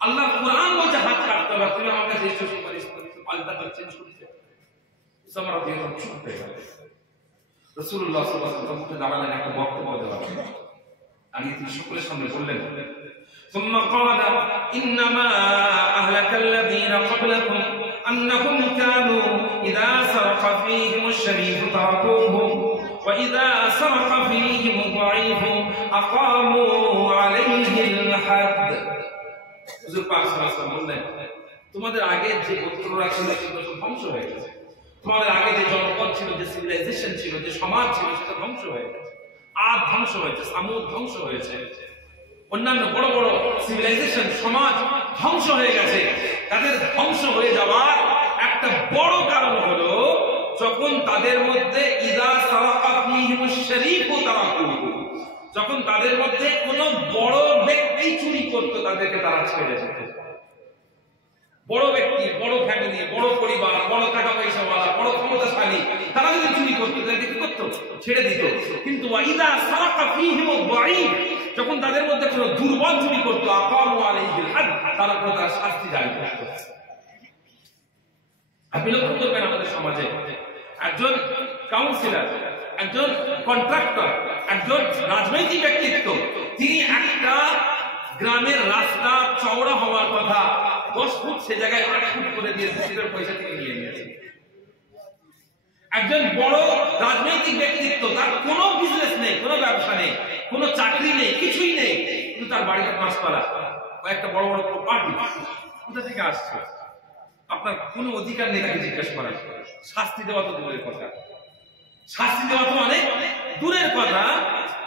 আল্লাহর কোরআন বলছে হাত কাটতে হবে, তুমি আমার কাছে সুপারিশ করছো, পাল্টা চেঞ্জ করছো। উসামা রাদিয়াল্লাহু চুপ হয়ে গেল। রাসূলুল্লাহ সাল্লাল্লাহু আলাইহি ওয়াসাল্লাম দাঁড়ালেন, একটা বক্তব্য দেওয়ার জন্য। আমি তিনি সকলের সামনে বললেন, ثم قال إنما أهلك الذين قبلكم أنهم كانوا إذا سرق فيهم الشريف تركوه وإذا سرق فيهم الضعيف أقاموا عليه الحد। হুজুর পাক সাল্লাল্লাহু আলাইহি ওয়াসাল্লাম বললেন, তোমাদের আগে যে গোত্ররা ছিল সেগুলো সব ধ্বংস হয়ে গেছে, তোমাদের আগে যে জনপদ ছিল, যে সিভিলাইজেশন ছিল, যে সমাজ ছিল, সেটা ধ্বংস হয়ে গেছে। আদ ধ্বংস হয়েছে, সামুদ ধ্বংস হয়েছে, অন্যান্য বড় বড় সিভিলাইজেশন সমাজ ধ্বংস হয়ে গেছে। তাদের ধ্বংস হয়ে যাওয়ার একটা বড় কারণ হলো যখন তাদের মধ্যে ইদা সারাকা ফীহিমুশ শরীফু তারাকুহু, যখন তাদের মধ্যে কোনো বড় ব্যক্তি চুরি করত তাদেরকে তারা ছেড়ে যেত। বড় ব্যক্তি, বড় ফ্যামিলি, বড় পরিবার, বড় টাকা পয়সাওয়ালা, বড় ক্ষমতাশালী, তারা যদি চুরি করতো তাদেরকে কি করতো? ছেড়ে দিত। কিন্তু ওয়াইদা সারাকা ফীহিমুদ দাঈফ, যখন তাদের মধ্যে কোনো দুর্বল চুরি করতো, আকামু আলাইহিল হাদ, তার উপর তারা শাস্তি জারি করত। আপনি লক্ষ্য করবেন আমাদের সমাজে একজন কাউন্সিলর, একজন কন্ট্রাক্টর, একজন রাজনৈতিক ব্যক্তিত্ব, তিনি একটা গ্রামের রাস্তা চওড়া হওয়ার কথা 10 ফুট, সে জায়গায় 8 ফুট করে দিয়ে সেটার পয়সা থেকে নিয়ে নিয়েছে। একজন বড় রাজনৈতিক ব্যক্তিত্ব, তার কোনো বিজনেস নেই, কোনো ব্যবসা নেই, কোনো চাকরি নেই, কিছুই নেই, কিন্তু তার বাড়িতে 5 তলা, কয়েকটা বড় বড় প্রপার্টি, কোথা থেকে আসছে? আপনার কোনো অধিকার নেই তাকে জিজ্ঞাসা করার। শাস্তি দেওয়া তো দূরের কথা, শাস্তি দেওয়া তো অনেক দূরের কথা,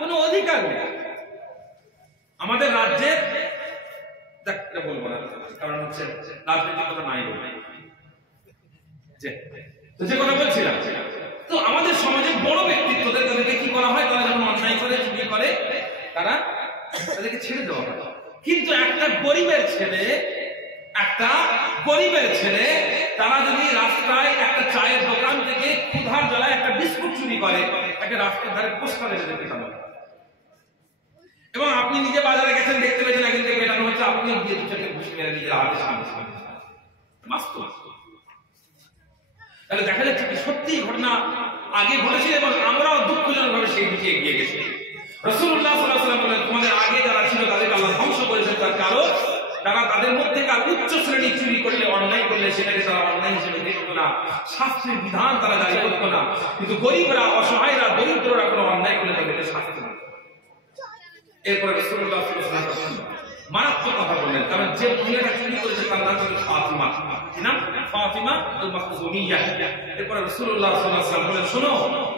কোনো অধিকার নেই। আমাদের রাজ্যের বলবো না, কারণ হচ্ছে রাজনৈতিক কথা নাই বলে যে কথা বলছিলাম। তো আমাদের সমাজে বড় ব্যক্তিত্বদের তাদেরকে কি করা হয়? তারা যখন অন্যায় করে, চুরি করে, তাদেরকে ছেড়ে দেওয়া হয়। কিন্তু একটা গরিবের ছেলে তারা যদি রাস্তায় একটা চায়ের দোকান থেকে ক্ষুধার জ্বালায় একটা বিস্কুট চুরি করে, তাকে রাস্তার ধারে পোস্টারে যেতে পেটানো। এবং আপনি নিজে বাজারে গেছেন, দেখতে পেয়েছেন একদিনকে পেটানো হচ্ছে, আপনি গিয়ে দুটাকে ঘুষি মেরে নিজের হাতে সামনে বাস্তব। তাহলে দেখা যাচ্ছে কি সত্যি ঘটনা আগে ঘটেছে এবং আমরাও দুঃখজনকভাবে সেই দিকে এগিয়ে গেছি। রাসূলুল্লাহ সাল্লাল্লাহু আলাইহি ওয়াসাল্লাম বলেন, তোমাদের আগে যারা ছিল তাদেরকে আল্লাহ ধ্বংস করেছেন, তার কারণ তারা তাদের মধ্যেকার উচ্চ শ্রেণী চুরি করলে, অন্যায় করলে সেটাকে তারা অন্যায় হিসেবে দেখতো না, শাস্ত্রের বিধান তারা জারি করতো না। কিন্তু গরিবরা, অসহায়রা, দরিদ্ররা কোনো এরপরে রাসূলুল্লাহ সাল্লাল্লাহু আলাইহি ওয়াসাল্লাম মারাত্মক কথা বললেন, কারণ যে মহিলাটা চুরি করেছে তার নাম ছিল ফাতিমা। কি নাম? ফাতিমা আল মাখজুমিয়া। এরপরে রাসূলুল্লাহ সাল্লাল্লাহু আলাইহি ওয়াসাল্লাম বলেন, শোনো,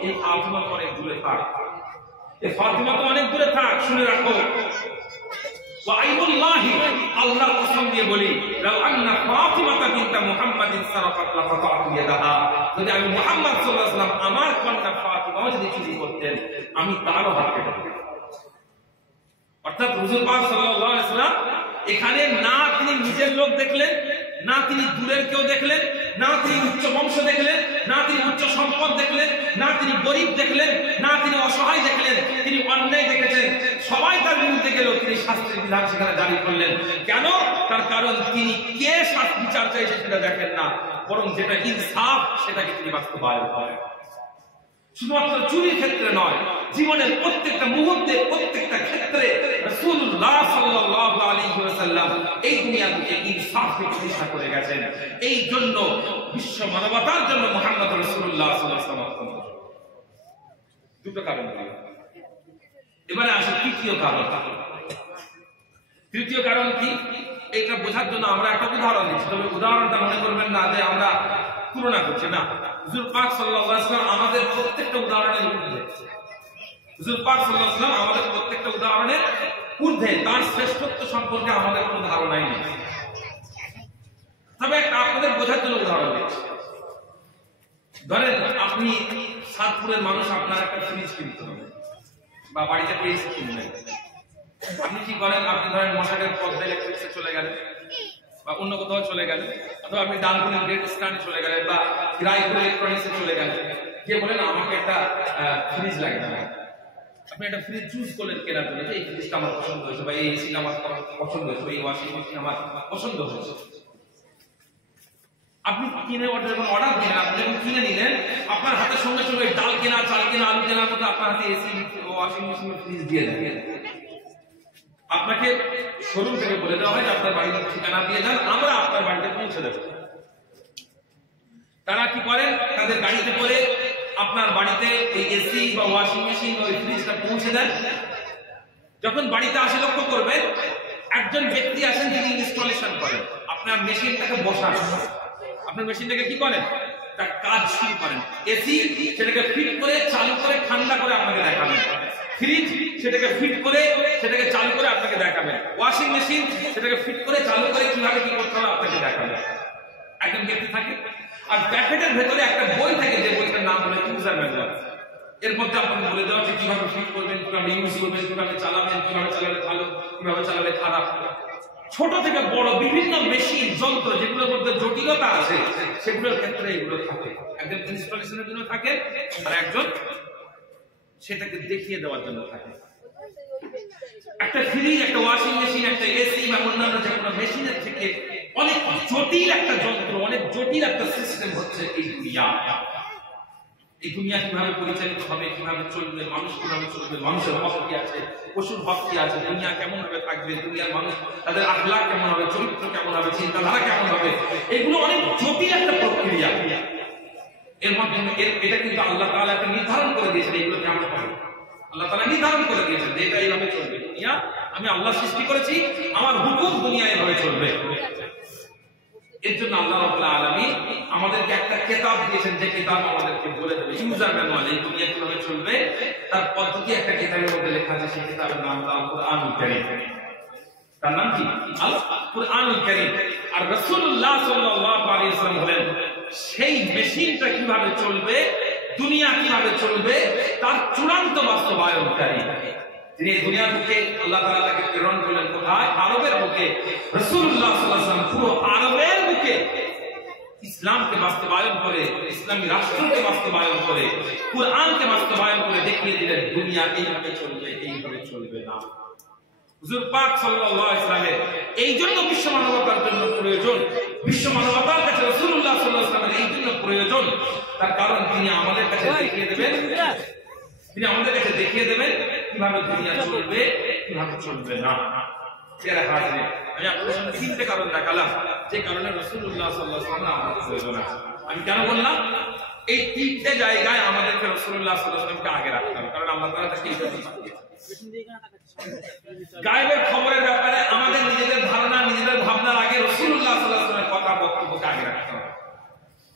এই ফাতিমা তো অনেক দূরে থাক, এই ফাতিমা তো অনেক দূরে থাক, শুনে রাখো। ওয়াইমুল্লাহি, আল্লাহর কসম দিয়ে বলি, লাউ আন্না ফাতিমাতা বিনতা মুহাম্মাদিন সারাকাত লাকাতাতু ইয়াদাহা, যদি আমি মুহাম্মদ সাল্লাল্লাহু আলাইহি ওয়াসাল্লাম আমার কন্যা ফাতিমা যদি চুরি করতেন, আমি তারও হাত কেটে দিতাম। অর্থাৎ হুজুর পাক সাল্লাল্লাহু আলাইহি ওয়াসাল্লাম এখানে না তিনি নিজের লোক দেখলেন, না তিনি দূরের কেউ দেখলেন, না তিনি উচ্চ বংশ দেখলেন, না তিনি উচ্চ সম্পদ দেখলেন, না তিনি গরিব দেখলেন, না তিনি অসহায় দেখলেন, তিনি অন্যায় দেখেছেন। সবাই তার বিরুদ্ধে গেল, তিনি শাস্ত্রের বিধান সেখানে জারি করলেন। কেন? তার কারণ তিনি কে শাস্তি বিচার চাইছে সেটা দেখেন না, বরং যেটা ইনসাফ সেটাকে তিনি বাস্তবায়ন করেন। শুধুমাত্র চুরির ক্ষেত্রে নয়, জীবনের প্রত্যেকটা মুহূর্তে, প্রত্যেকটা ক্ষেত্রে রাসূলুল্লাহ সাল্লাল্লাহু আলাইহি ওয়াসাল্লাম এই দুনিয়াকে ইনসাফকে প্রতিষ্ঠা করে গেছেন। এই জন্য বিশ্ব মানবতার জন্য মুহাম্মদ রাসূলুল্লাহ সাল্লাল্লাহু আলাইহি ওয়াসাল্লাম দুটো কারণ। এবারে আসে তৃতীয় কারণ। তৃতীয় কারণ কি? এটা বোঝার জন্য আমরা একটা উদাহরণ দিচ্ছি, তবে উদাহরণটা মনে করবেন না যে আমরা তুলনা করছি, না। হুজুর পাক সাল্লাল্লাহু আলাইহি ওয়াসাল্লাম আমাদের প্রত্যেকটা উদাহরণের ঊর্ধ্বে। হুজুর পাক সাল্লাল্লাহু আলাইহি ওয়াসাল্লাম আমাদের প্রত্যেকটা উদাহরণের ঊর্ধ্বে, তার শ্রেষ্ঠত্ব সম্পর্কে আমাদের কোনো ধারণাই নেই। তবে আপনাদের বোঝার জন্য উদাহরণ দিচ্ছি। ধরেন আপনি সাতপুরের মানুষ, আপনার একটা ফ্রিজ কিনতে হবে বা বাড়িতে এসি কিনবেন। আপনি কি করেন? আপনি ধরেন মশারের পর্দা ইলেকট্রিক্সে চলে গেলেন বা অন্য কোথাও চলে গেলেন, অথবা আপনি ডানকুনি গ্রেট স্ট্যান্ডে চলে গেলেন বা রায়পুর ইলেকট্রনিক্সে চলে গেলেন, গিয়ে বলেন আমাকে একটা ফ্রিজ লাগবে। আপনি একটা ফ্রিজ চুজ করলেন কেনার জন্য, এই ফ্রিজটা আমার পছন্দ হয়েছে, বা এই এসিটা আমার পছন্দ হয়েছে, এই ওয়াশিং মেশিন আমার পছন্দ হয়েছে। আপনি কিনে অর্ডার দিলেন, আপনি যখন কিনে নিলেন, আপনার হাতের সঙ্গে সঙ্গে ডাল কেনা, চাল কেনা, আলু কেনার মতো আপনার হাতে এসি, ওয়াশিং মেশিন, ফ্রিজ দিয়ে দেন। আপনাকে শোরুম থেকে বলে দেওয়া হয় আপনার বাড়ির ঠিকানা দিয়ে যান, আমরা আপনার বাড়িতে পৌঁছে দেব। তারা কি করেন? তাদের গাড়িতে করে আপনার বাড়িতে এই এসি বা ওয়াশিং মেশিন বা ফ্রিজটা পৌঁছে দেন। যখন বাড়িতে আসে, লক্ষ্য করবেন একজন ব্যক্তি আসেন, তিনি ইনস্টলেশন করেন, আপনার মেশিনটাকে বসান, আপনার মেশিনটাকে কি করেন? তার কাজ শুরু করেন। এসি সেটাকে ফিট করে, চালু করে, ঠান্ডা করে আপনাকে দেখাবেন। ফ্রিজ সেটাকে ফিট করে, সেটাকে চালু করে আপনাকে দেখাবেন। ওয়াশিং মেশিন সেটাকে ফিট করে, চালু করে কিভাবে কি করতে হবে আপনাকে দেখাবেন। একজন ব্যক্তি থাকে, আর প্যাকেটের ভেতরে একটা বই থাকে, যে বইটার নাম হলো ইউজার ম্যানুয়াল। এর মধ্যে আপনাকে বলে দেওয়া হচ্ছে কিভাবে ফিট করবেন, কিভাবে ইউজ করবেন, কিভাবে চালাবেন, কিভাবে চালালে ভালো, কিভাবে চালালে খারাপ। ছোট থেকে বড় বিভিন্ন মেশিন, যন্ত্র যেগুলোর মধ্যে জটিলতা আছে, সেগুলোর ক্ষেত্রে এগুলো থাকে। একজন ইনস্টলেশনের জন্য থাকে, আর একজন সেটাকে দেখিয়ে দেওয়ার জন্য থাকে। একটা ফ্রিজ, একটা ওয়াশিং মেশিন, একটা এসি বা অন্যান্য যে কোনো মেশিনের থেকে অনেক জটিল একটা যন্ত্র, অনেক জটিল একটা সিস্টেম হচ্ছে এই দুনিয়া। এই দুনিয়া কিভাবে পরিচালিত হবে, কিভাবে চলবে, মানুষ কিভাবে চলবে, মানুষের হক কি আছে, পশুর হক কি আছে, দুনিয়া কেমন ভাবে থাকবে, দুনিয়ার মানুষ তাদের আখলাক কেমন হবে, চরিত্র কেমন হবে, চিন্তাধারা কেমন হবে, এগুলো অনেক জটিল একটা প্রক্রিয়া। এর মাধ্যমে এটা কিন্তু আল্লাহ তাআলা একটা নির্ধারণ করে দিয়েছেন, এগুলো কেমন হবে। আল্লাহ তাআলা নির্ধারণ করে দিয়েছেন যে এটা এইভাবে চলবে। দুনিয়া আমি আল্লাহ সৃষ্টি করেছি, আমার হুকুম দুনিয়া এইভাবে চলবে। এর জন্য আল্লাহ রাব্বুল আলামিন আমাদেরকে একটা কিতাব দিয়েছেন, যে কিতাব আমাদেরকে বলে দেবে ইউজার ম্যানুয়াল, এই দুনিয়া কিভাবে চলবে তার পদ্ধতি একটা কিতাবের মধ্যে লেখা আছে। সেই কিতাবের নাম হলো আল কুরআনুল কারীম। তার নাম কি? আল কুরআনুল কারীম। আর রাসূলুল্লাহ সাল্লাল্লাহু আলাইহি ওয়াসাল্লাম বলেন সেই মেশিনটা কিভাবে চলবে, দুনিয়া কিভাবে চলবে, তার চূড়ান্ত বাস্তবায়নকারী। তিনি দুনিয়ার বুকে আল্লাহ তাআলা তাকে প্রেরণ করলেন কোথায়? আরবের বুকে। রাসূলুল্লাহ সাল্লাল্লাহু আলাইহি ওয়াসাল্লাম পুরো আরবের বুকে ইসলামকে বাস্তবায়ন করে, ইসলামী রাষ্ট্রকে বাস্তবায়ন করে, কুরআনকে বাস্তবায়ন করে দেখিয়ে দিলেন দুনিয়া এইভাবে চলবে, এইভাবে চলবে না। হুজুর পাক সাল্লাল্লাহু আলাইহি ওয়াসাল্লামের এই জন্য বিশ্ব মানবতার জন্য প্রয়োজন, বিশ্ব মানবতার কাছে রাসূলুল্লাহ সাল্লাল্লাহু আলাইহি ওয়াসাল্লামের এই জন্য প্রয়োজন, তার কারণ তিনি আমাদের কাছে দেখিয়ে দেবেন, তিনি আমাদের কাছে দেখিয়ে দেবেন কিভাবে দুনিয়া চলবে, কিভাবে চলবে না। যারা হাজির, আমি আপনাদের সামনে তিনটে কারণ দেখালাম, যে কারণে রাসূলুল্লাহ সাল্লাল্লাহু আলাইহি ওয়াসাল্লাম আমাদের প্রয়োজন আছে। আমি কেন বললাম? এই তিনটে জায়গায় আমাদেরকে রাসূলুল্লাহ সাল্লাল্লাহু আলাইহি ওয়াসাল্লামকে আগে রাখতে হবে, কারণ আল্লাহ তাআলা তাকে এই জন্য পাঠিয়েছেন। গায়েবের খবরের ব্যাপারে আমাদের নিজেদের ধারণা নিজেদের ভাবনার আগে রাসূলুল্লাহ সাল্লাল্লাহু আলাইহি ওয়াসাল্লামের কথা বক্তব্যকে আগে রাখতে হবে,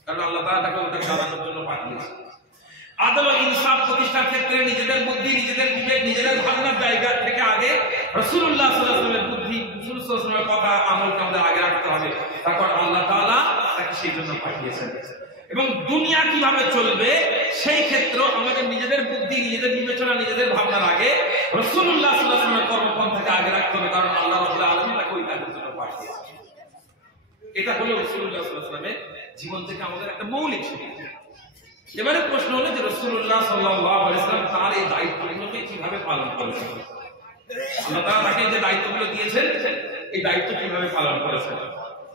কারণ আল্লাহ তাআলা তাকে ওটা জানানোর জন্য পাঠিয়েছে। আদল ও ইনসাফ প্রতিষ্ঠার ক্ষেত্রে নিজেদের বুদ্ধি নিজেদের বিবেক নিজেদের ভাবনার জায়গা থেকে আগে রাসূলুল্লাহ সাল্লাল্লাহু আলাইহি ওয়াসাল্লামের বুদ্ধি রাসূল সাল্লাল্লাহু আলাইহি ওয়াসাল্লামের কথা আমলকে আমাদের আগে রাখতে হবে, তারপর আল্লাহ তাআলা তাকে সেই জন্য পাঠিয়েছেন। এবং দুনিয়া কিভাবে চলবে সেই ক্ষেত্রে আমাদের নিজেদের বুদ্ধি নিজেদের বিবেচনা নিজেদের ভাবনার আগে রাসূলুল্লাহ সাল্লাল্লাহু আলাইহি ওয়াসাল্লামের কর্মপন্থাকে আগে রাখতে হবে, কারণ আল্লাহ রাব্বুল আলামিন তাকে ওই কাজের জন্য পাঠিয়েছেন। এটা হলো রাসূলুল্লাহ সাল্লাল্লাহু আলাইহি ওয়াসাল্লামের জীবন থেকে আমাদের একটা মৌলিক শিক্ষা। এবারে প্রশ্ন হলো যে রাসূলুল্লাহ সাল্লাল্লাহু আলাইহি ওয়াসাল্লাম তার এই দায়িত্বগুলোকে কিভাবে পালন করেছেন, আল্লাহ তাআলা তাকে যে দায়িত্বগুলো দিয়েছেন এই দায়িত্ব কিভাবে পালন করেছেন।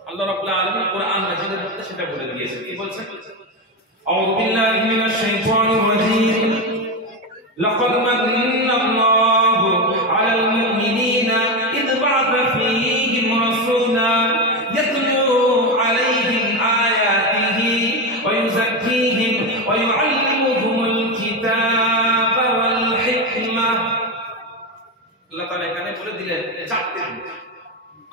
আল্লাহ রাব্বুল আলামিন কোরআন মাজিদের মধ্যে সেটা বলে দিয়েছেন। কি বলছেন? আউযু বিল্লাহি মিনাশ শাইতানির রাজীম। লাকাদ মান্নাল্লাহু আলাল মুমিনিনা ইয বা'আথা ফীহিম রাসূলা ইয়াতলু আলাইহিম আয়াতিহি ওয়া ইউযাক্কিহিম ওয়া ইউআল্লিমুহুমুল কিতাবা ওয়াল হিকমাহ। আল্লাহ তাআলা এখানে বলে দিলেন চারটি জিনিস।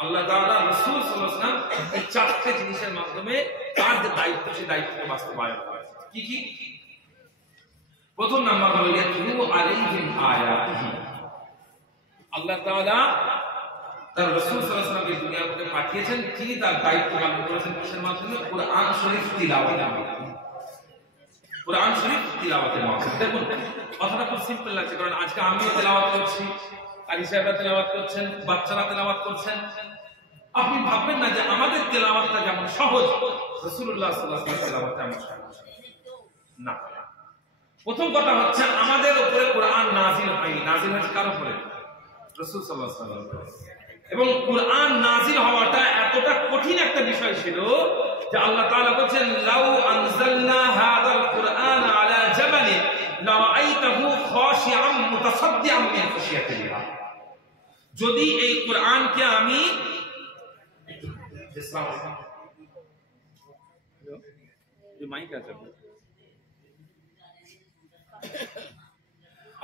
আল্লাহ তাআলা রাসূল সাল্লাল্লাহু আলাইহি ওয়াসাল্লাম এই চারটি জিনিসের মাধ্যমে তার যে দায়িত্ব সেই দায়িত্বকে বাস্তবায়ন করেছেন। কি কি? প্রথম নাম্বার হলো ইয়াতলু আলাইহিম আয়াতিহি। আল্লাহ তাআলা তার রাসূল সাল্লাল্লাহু আলাইহি ওয়াসাল্লামকে দুনিয়ার মধ্যে পাঠিয়েছেন, তিনি তার দায়িত্ব পালন করেছেন কিসের মাধ্যমে? কোরআন শরীফ তিলাওয়াতের মাধ্যমে। কোরআন শরীফ তিলাওয়াতের মাধ্যমে। দেখুন কথাটা খুব সিম্পল লাগছে, কারণ আজকে আমিও তেলাওয়াত করছি, কারি সাহেবরা তেলাওয়াত করছেন, বাচ্চারা তেলাওয়াত করছেন। আপনি ভাববেন না যে আমাদের তেলাওয়াতটা যেমন সহজ রাসূলুল্লাহ সাল্লাল্লাহু আলাইহি ওয়াসাল্লামের তেলাওয়াতটা এমন সহজ না। প্রথম কথা হচ্ছে আমাদের উপরে কোরআন নাযিল হয়নি, নাযিল হয়েছে কার উপরে? রাসূল সাল্লাল্লাহু আলাইহি ওয়াসাল্লাম। এবং কোরআন নাযিল হওয়াটা এতটা কঠিন একটা বিষয় ছিল যে আল্লাহ তাআলা বলেন লাউ আনজালনা হাযাল কুরআন আলা জাবালিন লারাআইতাহু খাশিআম মুতাসাদ্দিআম মিন খাশিয়াতিল্লাহ। যদি এই কোরআনকে আমি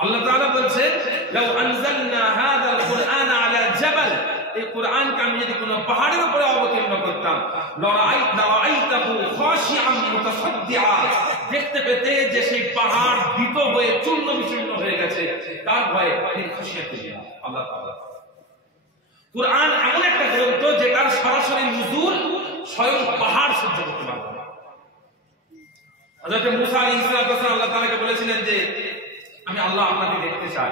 আল্লাহ তাআলা বলছে লাউ আনজালনা হাযাল কুরআন আলা জাবাল, এই কোরআনকে আমি যদি কোনো পাহাড়ের উপরে অবতীর্ণ করতাম লারাআইতাহু খাশিআম মুতাসাদ্দিআ, দেখতে পেতে যে সেই পাহাড় ভীত হয়ে চূর্ণ বিচূর্ণ হয়ে গেছে তার ভয়ে মিন খাশিয়াতিল্লাহ। আল্লাহ তাআলা কোরআন এমন একটা গ্রন্থ যেটার সরাসরি নুজুল স্বয়ং পাহাড় সহ্য করতে পারবে না। হযরত মুসা আলাইহিস সালাম আল্লাহ তাআলাকে বলেছিলেন যে আমি আল্লাহ আপনাকে দেখতে চাই।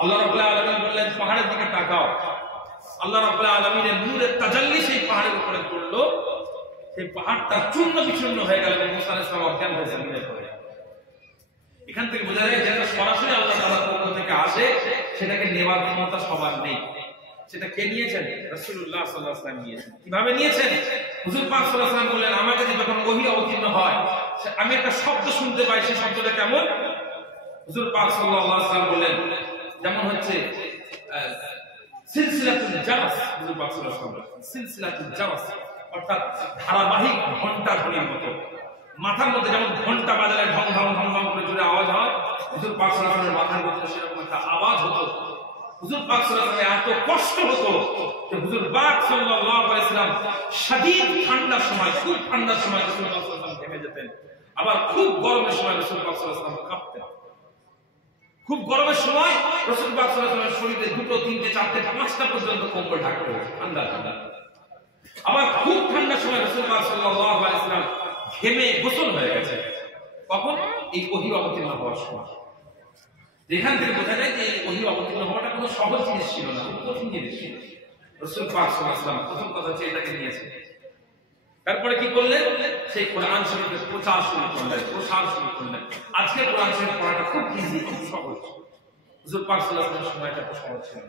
আল্লাহ রাব্বুল আলামিন বললেন পাহাড়ের দিকে তাকাও। আল্লাহ রাব্বুল আলামিনের নূরের তাজাল্লি সেই পাহাড়ের উপরে পড়লো, সেই পাহাড়টা চূর্ণ বিচূর্ণ হয়ে গেল। মুসা আলাইহিস সালাম অজ্ঞান হয়ে জমিনে পড়ে। এখান থেকে বোঝা যায় যেটা সরাসরি আল্লাহ তাআলার পক্ষ থেকে আসে সেটাকে নেওয়ার ক্ষমতা সবার নেই। সেটা কে নিয়েছেন? রাসূলুল্লাহ সাল্লাল্লাহু আলাইহি ওয়াসাল্লাম নিয়েছেন। কিভাবে নিয়েছেন? হুজুর পাক সাল্লাল্লাহু আলাইহি ওয়াসাল্লাম বললেন আমাকে যখন ওহী অবতীর্ণ হয় আমি একটা শব্দ শুনতে পাই, সেই শব্দটা কেমন? হুজুর পাক সাল্লাল্লাহু আলাইহি ওয়াসাল্লাম বললেন যেমন হচ্ছে সিলসিলাতুল জারস। হুজুর পাক সাল্লাল্লাহু আলাইহি ওয়াসাল্লাম সিলসিলাতুল জারস অর্থাৎ ধারাবাহিক ঘন্টা ধ্বনির মতো, মাথার মধ্যে যেমন ঘন্টা বাজালে ঢং ঢং ঢং ঢং করে জোরে আওয়াজ হয়, হুজুর পাক সাল্লাল্লাহু আলাইহি ওয়াসাল্লামের মাথার মধ্যে সেরকম একটা আওয়াজ হতো। হুজুর পাক সাল্লাল্লাহু আলাইহি ওয়াসাল্লাম এত কষ্ট হতো যে হুজুর পাক সাল্লাল্লাহু আলাইহি ওয়াসাল্লাম শদীদ ঠান্ডার সময়, খুব ঠান্ডার সময় রাসূলুল্লাহ সাল্লাল্লাহু আলাইহি ওয়াসাল্লাম ঘেমে যেতেন, আবার খুব গরমের সময় রাসূল পাক সাল্লাল্লাহু আলাইহি ওয়াসাল্লাম কাঁপতেন। খুব গরমের সময় রাসূল পাক সাল্লাল্লাহু আলাইহি ওয়াসাল্লামের শরীরে 2, 3, 4, 5টা পর্যন্ত কম্বল ঢাকতে হতো ঠান্ডা ঠান্ডা। আবার খুব ঠান্ডার সময় রাসূল পাক সাল্লাল্লাহু আলাইহি ওয়াসাল্লাম ঘেমে গোসল হয়ে গেছে। কখন? এই ওহী অবতীর্ণ হওয়ার সময়। এখান থেকে বোঝা যায় যে ওহী অবতীর্ণ হওয়াটা কোনো সহজ জিনিস ছিল না, খুব কঠিন জিনিস ছিল। রাসূল পাক সাল্লাল্লাহু আলাইহি ওয়াসাল্লাম প্রথম কথা হচ্ছে এটাকে নিয়েছেন। তারপরে কি করলেন? সেই কোরআন শরীফের প্রচার শুরু করলেন, প্রসার শুরু করলেন। আজকে কোরআন শরীফ পড়াটা খুব ইজি, খুব সহজ। হুজুর পাক সাল্লাল্লাহু আলাইহি ওয়াসাল্লামের সময়টা খুব সহজ ছিল।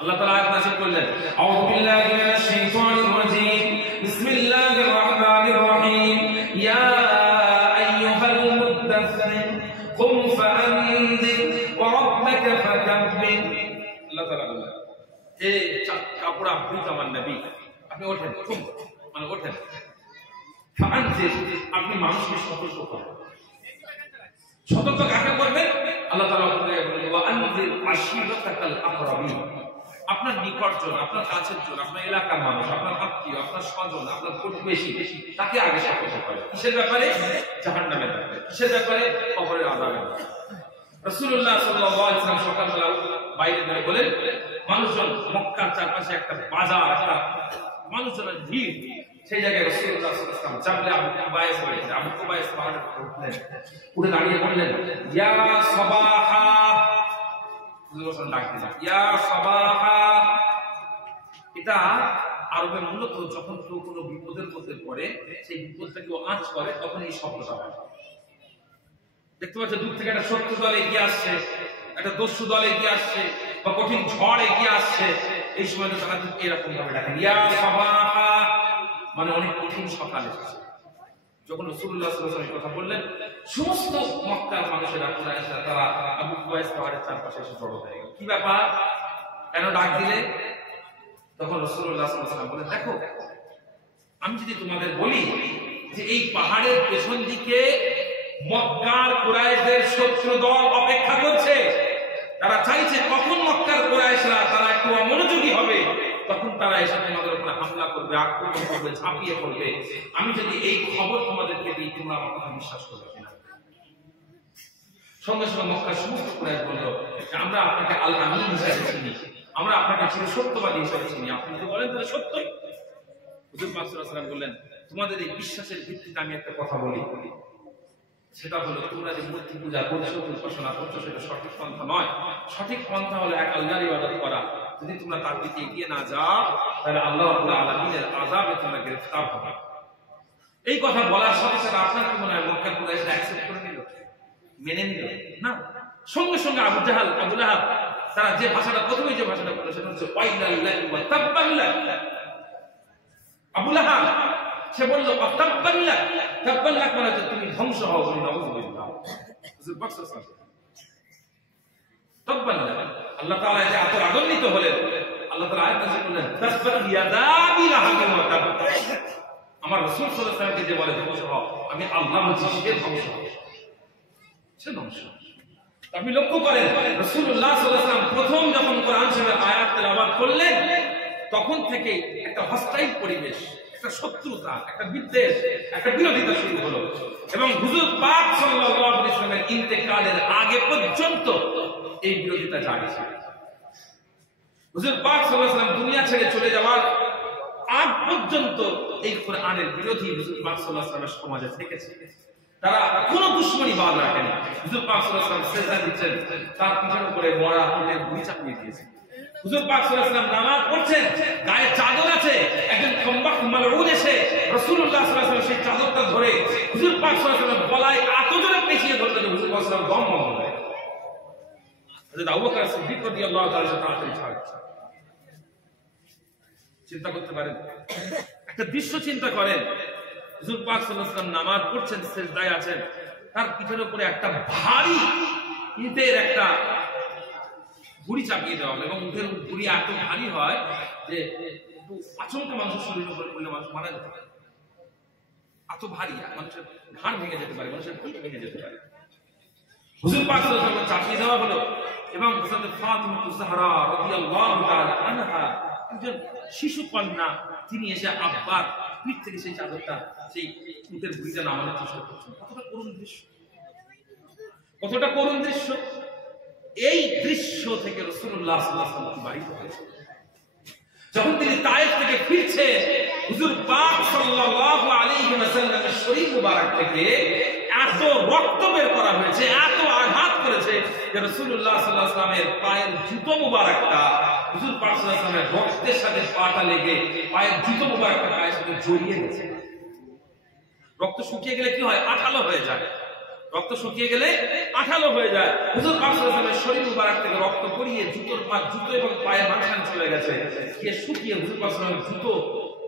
আল্লাহ তাআলা আয়াত নাযিল করলেন আউযু বিল্লাহি মিনাশ শাইতানির রাজীম বিসমিল্লাহির রাহমানির রহিম ইয়া আইয়ুহাল মুদ্দাসসির কুম ফাআনযির ওয়া রাব্বাকা ফাকাব্বির। আল্লাহ তাআলা বলেন হে কাপড় আবৃত আমার নবী, আপনি ওঠেন, মানে ওঠেন, ফাআনযির আপনি মানুষকে সতর্ক করেন। সতর্ক কাকে করবেন? আল্লাহ তাআলা বলেন আশীরাতাকাল আকরাবিন, আপনার নিকটজন, আপনার কাছের জন, আপনার এলাকার মানুষ, আপনার আত্মীয়, আপনার স্বজন, আপনার প্রতিবেশী, তাকে আগে সতর্ক করে। কিসের ব্যাপারে? জাহান্নামের ব্যাপারে। কিসের ব্যাপারে? কবরের আযাবের ব্যাপারে। রাসূলুল্লাহ সাল্লাল্লাহু আলাইহি ওয়াসাল্লাম সকালবেলা বাইরে বের বলেন, মানুষজন মক্কার চারপাশে একটা বাজার, একটা মানুষজনের ভিড়, সেই জায়গায় রাসূলুল্লাহ সাল্লাল্লাহু আলাইহি ওয়াসাল্লাম চাপলে আবু কুবাইস পাহাড়ে উঠলেন, উঠে দাঁড়িয়ে বললেন, ইয়া সাবাহা, রাসূলুল্লাহ ডাক দিলেন, ইয়া সাবাহা। এটা আরবের মূলত যখন কেউ কোনো বিপদের মধ্যে পড়ে, সেই বিপদটাকে আঁচ করে, তখন এই শব্দটা হয়। দেখতে পাচ্ছ দূর থেকে একটা শত্রু দল এগিয়ে আসছে, একটা দস্যু দল এগিয়ে আসছে, বা কঠিন ঝড় এগিয়ে আসছে, এই সময় তারা এরকম ভাবে ডাকেন, ইয়া সাবাহা, মানে অনেক কঠিন সকাল এসেছে। যখন রাসূলুল্লাহ সাল্লাল্লাহু আলাইহি ওয়াসাল্লাম কথা বললেন, সমস্ত মক্কার মানুষেরা কুরাইশরা তারা আবু কুবাইস পাহাড়ের চারপাশে এসে জড়ো হয়ে গেল। কি ব্যাপার, কেন ডাক দিলে? তখন রাসূলুল্লাহ সাল্লাল্লাহু আলাইহি ওয়াসাল্লাম বলেন, দেখো আমি যদি তোমাদের বলি যে এই পাহাড়ের পেছন দিকে মক্কার কুরাইশদের শত্রু দল অপেক্ষা করছে, তারা চাইছে কখন মক্কার কুরাইশরা তারা একটু অমনোযোগী হবে, তখন তারা এসে তোমাদের উপরে হামলা করবে, আক্রমণ করবে, ঝাঁপিয়ে পড়বে। আমি যদি এই খবর তোমাদেরকে দিই, তোমরা আমার কথা বিশ্বাস করবে কিনা? সঙ্গে সঙ্গে মক্কার সমস্ত কুরাইশ বলল, আমরা আপনাকে আল আমিন হিসেবে চিনি, আমরা আপনাকে চির সত্যবাদী হিসেবে চিনি, আপনি যদি বলেন তাহলে সত্যই। হুজুর পাক সাল্লাল্লাহু আলাইহি ওয়াসাল্লাম বললেন, তোমাদের এই বিশ্বাসের ভিত্তিতে আমি একটা কথা বলি, সেটা হলো তোমরা যে মূর্তি পূজা করছো, উপাসনা করছো, সেটা সঠিক পন্থা নয়। সঠিক পন্থা হলো এক আল্লাহর ইবাদত করা। যদি তোমরা তার দিকে এগিয়ে না যাও, তাহলে আল্লাহ রাব্বুল আলামিনের আযাবে তোমরা গ্রেফতার হবে। এই কথা বলার সাথে সাথে আপনার কি মনে হয় মক্কার কুরাইশরা অ্যাকসেপ্ট করে নিল, মেনে নিল? না, সঙ্গে সঙ্গে আবু জাহাল, আবু লাহাব, তারা যে ভাষাটা প্রথমে যে ভাষাটা বলল সেটা হচ্ছে ওয়াইলাল্লাহি ওয়া তাব্বাল্লাহ। আবু লাহাব সে বলল তাব্বাল্লাহ, তাব্বাল্লাহ মানে তুমি ধ্বংস হও, বলি নাউযুবিল্লাহ। হুজুর পাক সাল্লাল্লাহু আলাইহি ওয়াসাল্লাম তাব্বাল্লাহ, আল্লাহ তাআলা যে এত রাগান্বিত হলেন, আল্লাহ তাআলা আয়াত নাযিল করলেন, তাব্বাত ইয়াদা বিলাহাবিন ওয়া তাব। আমার রাসূল সাল্লাল্লাহু আলাইহি ওয়াসাল্লামকে যে বলে ধ্বংস হও, আমি আল্লাহ বলছি সে ধ্বংস হবে, সে ধ্বংস। আপনি লক্ষ্য করেন রাসূলুল্লাহ সাল্লাল্লাহু আলাইহি ওয়াসাল্লাম প্রথম যখন কোরআন শরীফের আয়াত তেলাওয়াত করলেন, তখন থেকে একটা হস্টাইল পরিবেশ, একটা শত্রুতা, একটা বিদ্বেষ, একটা বিরোধিতা শুরু হলো। এবং হুজুর পাক সাল্লাল্লাহু আলাইহি ওয়াসাল্লামের ইন্তেকালের আগে পর্যন্ত এই বিরোধিতা জারি ছিল। হুজুর পাক সাল্লাল্লাহু আলাইহি ওয়াসাল্লাম দুনিয়া ছেড়ে চলে যাওয়ার আগ পর্যন্ত এই কোরআনের বিরোধী হুজুর পাক সাল্লাল্লাহু আলাইহি ওয়াসাল্লামের সমাজে থেকেছে। তারা কোনো দুশমনী বাদ রাখেনি। হুজুর পাক সাল্লাল্লাহু আলাইহি ওয়াসাল্লাম সিজদা দিচ্ছেন, তার পিঠের উপরে মরা উটের ভুঁড়ি চাপিয়ে দিয়েছে। হুজুর পাক সাল্লাল্লাহু আলাইহি ওয়াসাল্লাম নামাজ পড়ছেন, গায়ে চাদর আছে, একজন কমবাক মালউন এসে রাসূলুল্লাহ সাল্লাল্লাহু আলাইহি ওয়াসাল্লাম সেই চাদরটা ধরে হুজুর পাক সাল্লাল্লাহু আলাইহি ওয়াসাল্লাম গলায় এত জোরে পেঁচিয়ে ধরলেন যে হুজুর পাক সাল্লাল্লাহু আলাইহি ওয়াসাল্লাম দম বন্ধ হয়ে গেল। হযরত আবু বকর সিদ্দিক রাদিয়াল্লাহু তাআলা তাড়াতাড়ি ছাড়। চিন্তা করতে পারেন, একটা দৃশ্য চিন্তা করেন, হুজুর পাক সাল্লাল্লাহু আলাইহি ওয়াসাল্লাম নামাজ পড়ছেন, সিজদায় আছেন, তার পিঠের উপরে একটা ভারী ইটের একটা ভুঁড়ি চাপিয়ে দেওয়া হলো, এবং উটের ভুঁড়ি এত ভারী হয় যে একটু আচমকা মানুষের শরীরের উপরে পড়লে মানুষ মারা যেতে পারে। এত ভারী, মানুষের ঘাড় ভেঙে যেতে পারে, মানুষের পিঠ ভেঙে যেতে পারে। হুজুর পাক সাল্লাল্লাহু আলাইহি ওয়াসাল্লাম চাপিয়ে দেওয়া হলো, এবং হযরত ফাতিমা যাহরা রাদিয়াল্লাহু তাআলা আনহা, একজন শিশু কন্যা, তিনি এসে আব্বার পিঠ থেকে সেই চাদরটা, সেই উটের ভুঁড়িটা নামানোর চেষ্টা করছেন। কতটা করুণ দৃশ্য, কতটা করুণ দৃশ্য। এই দৃশ্য থেকে রাসূলুল্লাহ সাল্লাল্লাহু আলাইহি ওয়াসাল্লাম বাড়িতে হয়েছে। যখন তিনি তায়েফ থেকে ফিরছে, হুজুর পাক সাল্লাল্লাহু আলাইহি ওয়াসাল্লামের শরীর মুবারক থেকে এত রক্ত বের করা হয়েছে, এত আঘাত করেছে যে রাসূলুল্লাহ সাল্লাল্লাহু আলাইহি ওয়াসাল্লামের পায়ের জুতো মুবারকটা হুজুর পাক সাল্লাল্লাহু আলাইহি ওয়াসাল্লামের রক্তের সাথে পাটা লেগে পায়ের জুতো মুবারকটা পায়ের সাথে জড়িয়ে গেছে। রক্ত শুকিয়ে গেলে কি হয়? আঠালো হয়ে যায়। রক্ত শুকিয়ে গেলে আঠালো হয়ে যায়। হুজুর পাক সাল্লাল্লাহু আলাইহি ওয়াসাল্লামের শরীর মুবারক থেকে রক্ত পড়িয়ে জুতো এবং পায়ের মাঝখানে চলে গেছে, গিয়ে শুকিয়ে হুজুর পাক সাল্লাল্লাহু আলাইহি ওয়াসাল্লামের জুতো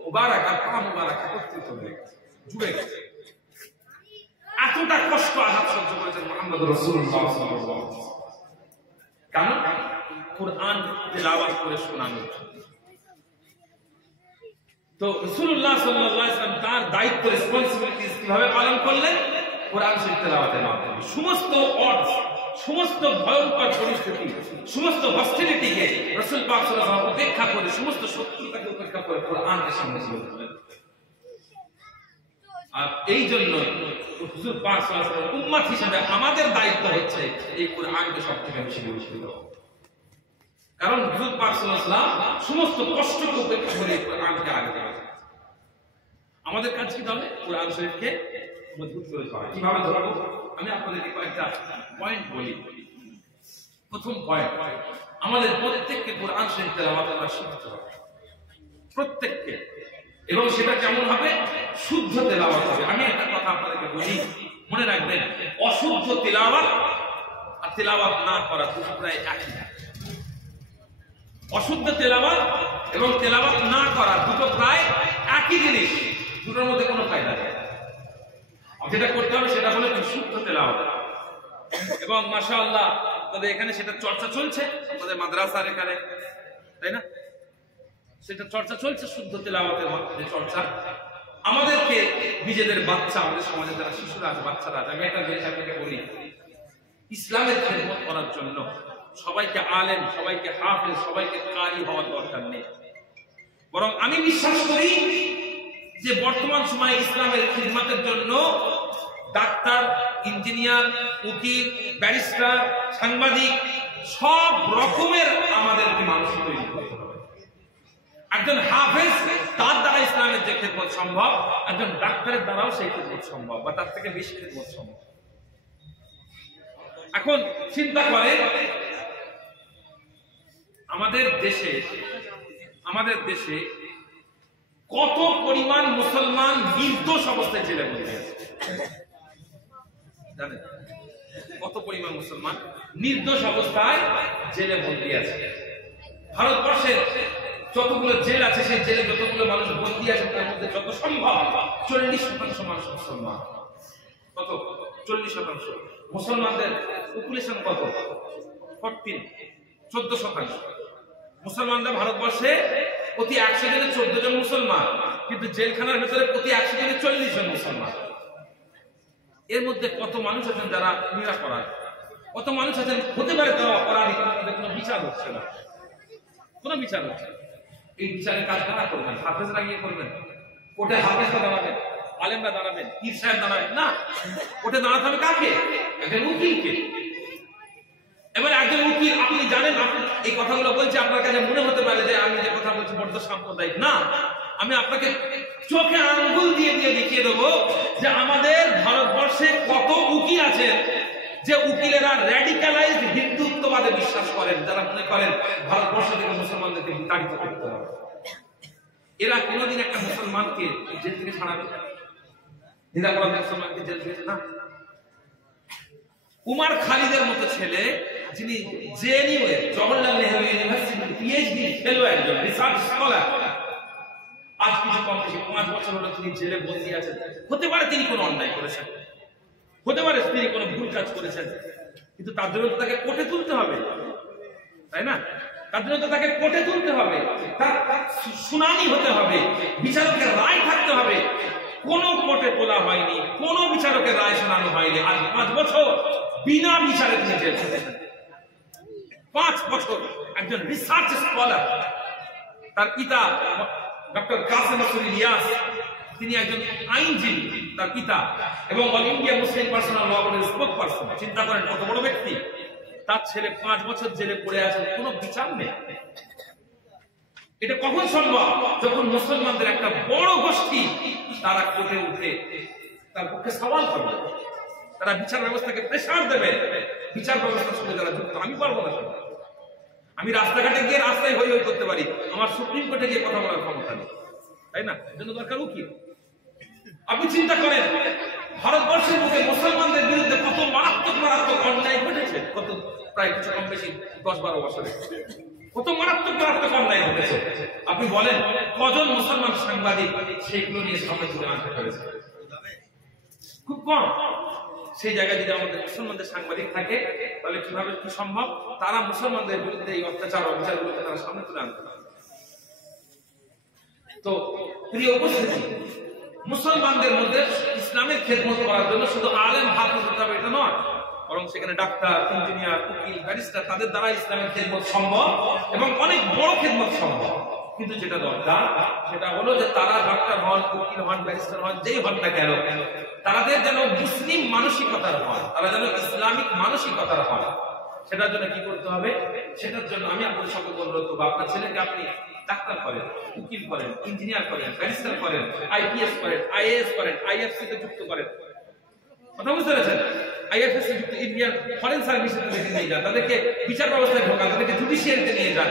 মুবারক আর পা মুবারক একত্রিত হয়ে গেছে, জুড়ে গেছে। এতটা কষ্ট আঘাত সহ্য করেছেন মুহাম্মদ রাসূলুল্লাহ সাল্লাল্লাহু আলাইহি ওয়াসাল্লাম, কারণ কুরআন তেলাওয়াত করে শোনানোর জন্য। তো রাসূলুল্লাহ সাল্লাল্লাহু আলাইহি ওয়াসাল্লাম তার দায়িত্ব, রেসপন্সিবিলিটিস কিভাবে পালন করলেন? কোরআন শরীফ তেলাওয়াতের মাধ্যমে। সমস্ত অর্থ, সমস্ত ভয়ঙ্কর পরিস্থিতি, সমস্ত হস্টিলিটিকে রাসূল পাক সাল্লাল্লাহু আলাইহি ওয়াসাল্লাম উপেক্ষা করে, সমস্ত শত্রুতাকে উপেক্ষা করে কোরআনকে সামনে তুলে। আর এই জন্য হুজুর পাক সাল্লাল্লাহু আলাইহি ওয়াসাল্লাম উম্মত হিসেবে আমাদের দায়িত্ব হচ্ছে এই কোরআনকে সবথেকে বেশি গুরুত্ব দেওয়া। কারণ হুজুর পাক সাল্লাল্লাহু আলাইহি ওয়াসাল্লাম সমস্ত কষ্টকে উপেক্ষা করে কোরআনকে আগে দেওয়া। আমাদের কাজ কি তাহলে? কোরআন শরীফকে মজবুত করে ধরা। কিভাবে ধরবো? আমি আপনাদেরকে কয়েকটা পয়েন্ট বলি। প্রথম পয়েন্ট, আমাদের প্রত্যেককে কোরআন শরীফ তেলাওয়াত করা শিখতে হবে, প্রত্যেককে। এবং সেটা কেমন হবে? শুদ্ধ তেলাওয়াত হবে। আমি একটা কথা আপনাদেরকে বলি, মনে রাখবেন, অশুদ্ধ তেলাওয়াত আর তেলাওয়াত না করা দুটো প্রায় একই। অশুদ্ধ তেলাওয়াত এবং তেলাওয়াত না করা দুটো প্রায় একই জিনিস, দুটোর মধ্যে কোনো ফায়দা নেই। যেটা করতে হবে সেটা হলো শুদ্ধ তেলাওয়াত। এবং মাশাআল্লাহ তাদের এখানে সেটা চর্চা চলছে, আমাদের মাদ্রাসার এখানে, তাই না? সেটা চর্চা চলছে, শুদ্ধ তেলাওয়াতের মাধ্যমে চর্চা। আমাদেরকে নিজেদের বাচ্চা, আমাদের সমাজে যারা শিশুরা আছে, বাচ্চারা আছে, আমি একটা জিনিস আপনাকে বলি, ইসলামের খেদমত করার জন্য সবাইকে আলেম, সবাইকে হাফেজ, সবাইকে কারি হওয়ার দরকার নেই। বরং আমি বিশ্বাস করি যে বর্তমান সময়ে ইসলামের খিদমতের জন্য ডাক্তার, ইঞ্জিনিয়ার, উকিল, ব্যারিস্টার, সাংবাদিক, সব রকমের আমাদেরকে মানুষ তৈরি করতে হবে। একজন হাফেজ, তার দ্বারা ইসলামের যে খিদমত সম্ভব, একজন ডাক্তারের দ্বারাও সেই খিদমত সম্ভব, বা তার থেকে বেশি খিদমত সম্ভব। এখন চিন্তা করে আমাদের দেশে কত পরিমাণ মুসলমান নির্দোষ অবস্থায় জেলে বন্দী আছে, জানেন? কত পরিমাণ মুসলমান নির্দোষ অবস্থায় জেলে বন্দী আছে। ভারতবর্ষের যতগুলো জেল আছে, সেই জেলে যতগুলো মানুষ বন্দী আছে, তার মধ্যে যত সম্ভব 40% মানুষ মুসলমান। কত? 40%। মুসলমানদের পপুলেশন কত? 14% মুসলমানরা ভারতবর্ষে প্রতি 100 জনে 14 জন মুসলমান, কিন্তু জেলখানার ভিতরে প্রতি 100 জনে 40 জন মুসলমান। এর মধ্যে কত মানুষ আছেন যারা নিরাপরাধ, কত মানুষ আছেন হতে পারে তারা অপরাধী, তাদের কোনো বিচার হচ্ছে না, কোনো বিচার হচ্ছে না। এই বিচারের কাজ কারা করবেন? হাফেজরা গিয়ে করবেন? কোর্টে হাফেজরা দাঁড়াবেন, আলেমরা দাঁড়াবেন, পীর সাহেব দাঁড়াবেন না। কোর্টে দাঁড়াতে হবে কাকে? একজন উকিলকে। এবার একজন উকিল, আপনি জানেন, আপনি এই কথাগুলো বলছি, আপনার কাছে মনে হতে পারে যে আমি যে কথা বলছি বড্ড সাম্প্রদায়িক। না, আমি আপনাকে চোখে আঙ্গুল দিয়ে দেখিয়ে দেবো যে আমাদের ভারতবর্ষে কত উকিল আছেন যে উকিলেরা র্যাডিক্যালাইজড হিন্দুত্ববাদে বিশ্বাস করেন, যারা মনে করেন ভারতবর্ষ থেকে মুসলমানদেরকে বিতাড়িত করতে হবে। এরা কোনোদিন একটা মুসলমানকে জেল থেকে ছাড়াবে? নিরাপরাধ মুসলমানকে জেল থেকে না। উমার খালিদের মতো ছেলে, যিনি জেএনইউ এর, জওহরলাল নেহরু ইউনিভার্সিটির পিএইচডি ফেলো, একজন রিসার্চ স্কলার, আজ কিছু কম বেশি 5 বছর হলো তিনি জেলে বন্দী আছেন। হতে পারে তিনি কোনো অন্যায় করেছেন, হতে পারে তিনি কোনো ভুল কাজ করেছেন, কিন্তু তার জন্য তো তাকে কোর্টে তুলতে হবে, তাই না? তার জন্য তো তাকে কোর্টে তুলতে হবে, তার শুনানি হতে হবে, বিচারকের রায় থাকতে হবে। কোন কোর্টে তোলা হয়নি, কোন বিচারকের রায় শোনানো হয়নি। আজ 5 বছর বিনা বিচারে তিনি জেল খেটেছেন। 5 বছর। একজন রিসার্চ স্কলার, তার পিতা ডক্টর কাসেম ইলিয়াস, তিনি একজন আইনজীবী, তার পিতা, এবং অল ইন্ডিয়া মুসলিম পার্সোনাল ল বোর্ডের স্পোক পার্সন। চিন্তা করেন কত বড় ব্যক্তি। তার ছেলে 5 বছর জেলে পড়ে আছে, কোনো বিচার নেই। এটা কখন সম্ভব? যখন মুসলমানদের একটা বড় গোষ্ঠী তারা কোর্টে উঠে তার পক্ষে সওয়াল করবে, তারা বিচার ব্যবস্থাকে প্রেসার দেবে। বিচার ব্যবস্থার সঙ্গে যারা যুক্ত, আমি পারবো না। আমি রাস্তাঘাটে গিয়ে রাস্তায় হই হই করতে পারি, আমার সুপ্রিম কোর্টে গিয়ে কথা বলার ক্ষমতা নেই, তাই না? এর জন্য দরকার উকিল। আপনি চিন্তা করেন ভারতবর্ষের বুকে মুসলমানদের বিরুদ্ধে কত মারাত্মক অন্যায় ঘটেছে, কত প্রায় কিছু কম বেশি 10-12 বছরে কত মারাত্মক অন্যায় ঘটেছে। আপনি বলেন কজন মুসলমান সাংবাদিক সেগুলো নিয়ে সামনে তুলে আনতে পেরেছে? খুব কম। সেই জায়গায় যদি আমাদের মুসলমানদের সাংবাদিক থাকে, তাহলে কিভাবে কি সম্ভব তারা মুসলমানদের বিরুদ্ধে এই অত্যাচার অবিচারগুলোকে তারা সামনে তুলে আনতে পারে? তো প্রিয় উপস্থিতি, মুসলমানদের মধ্যে ইসলামের খেদমত করার জন্য শুধু আলেম হাফেজ হতে হবে এটা নয়। বরং সেখানে ডাক্তার, ইঞ্জিনিয়ার, উকিল, ব্যারিস্টার তাদের দ্বারা ইসলামের খেদমত সম্ভব এবং অনেক বড় খেদমত সম্ভব। কিন্তু যেটা দরকার সেটা হলো যে তারা ডাক্তার হন, উকিল হন, ব্যারিস্টার হন, যেই হন না কেন, তাদের যেন মুসলিম মানসিকতার হন, তারা যেন ইসলামিক মানসিকতার হন। সেটার জন্য কি করতে হবে? সেটার জন্য আমি আপনাদের সকলকে অনুরোধ করবো, আপনার ছেলেকে আপনি ডাক্তার করেন, উকিল করেন, ইঞ্জিনিয়ার করেন, ব্যারিস্টার করেন, আইপিএস করেন, আইএএস করেন, আইএফসি তে যুক্ত করেন। কথা বুঝতে পেরেছেন? আইএফএসি যুক্ত ইন্ডিয়ান ফরেন সার্ভিসে তাদেরকে নিয়ে যান, তাদেরকে বিচার ব্যবস্থায় ঢোকান, তাদেরকে জুডিশিয়ারিতে নিয়ে যান,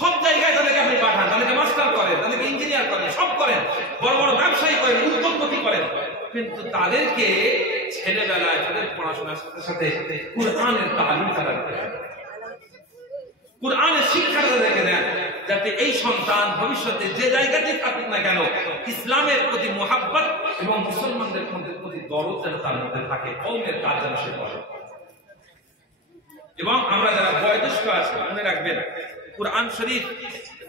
সব জায়গায় তাদেরকে আপনি পাঠান, তাদেরকে মাস্টার করেন, তাদেরকে ইঞ্জিনিয়ার করেন, সব করেন, বড় বড় ব্যবসায়ী করেন, উদ্যোগপতি করেন। কিন্তু তাদেরকে ছেলেবেলায় তাদের পড়াশোনার সাথে সাথে কুরআনের তালিম তাদেরকে দেন, কুরআনের শিক্ষা তাদেরকে দেন, যাতে এই সন্তান ভবিষ্যতে যে জায়গাতে থাকুক না কেন ইসলামের প্রতি মুহাব্বত এবং মুসলমানদের প্রতি দরদ যেন তার মধ্যে থাকে, কওমের কাজ যেন সে করে। এবং আমরা যারা বয়োজ্যেষ্ঠ আছি মনে রাখবেন, কুরআন শরীফ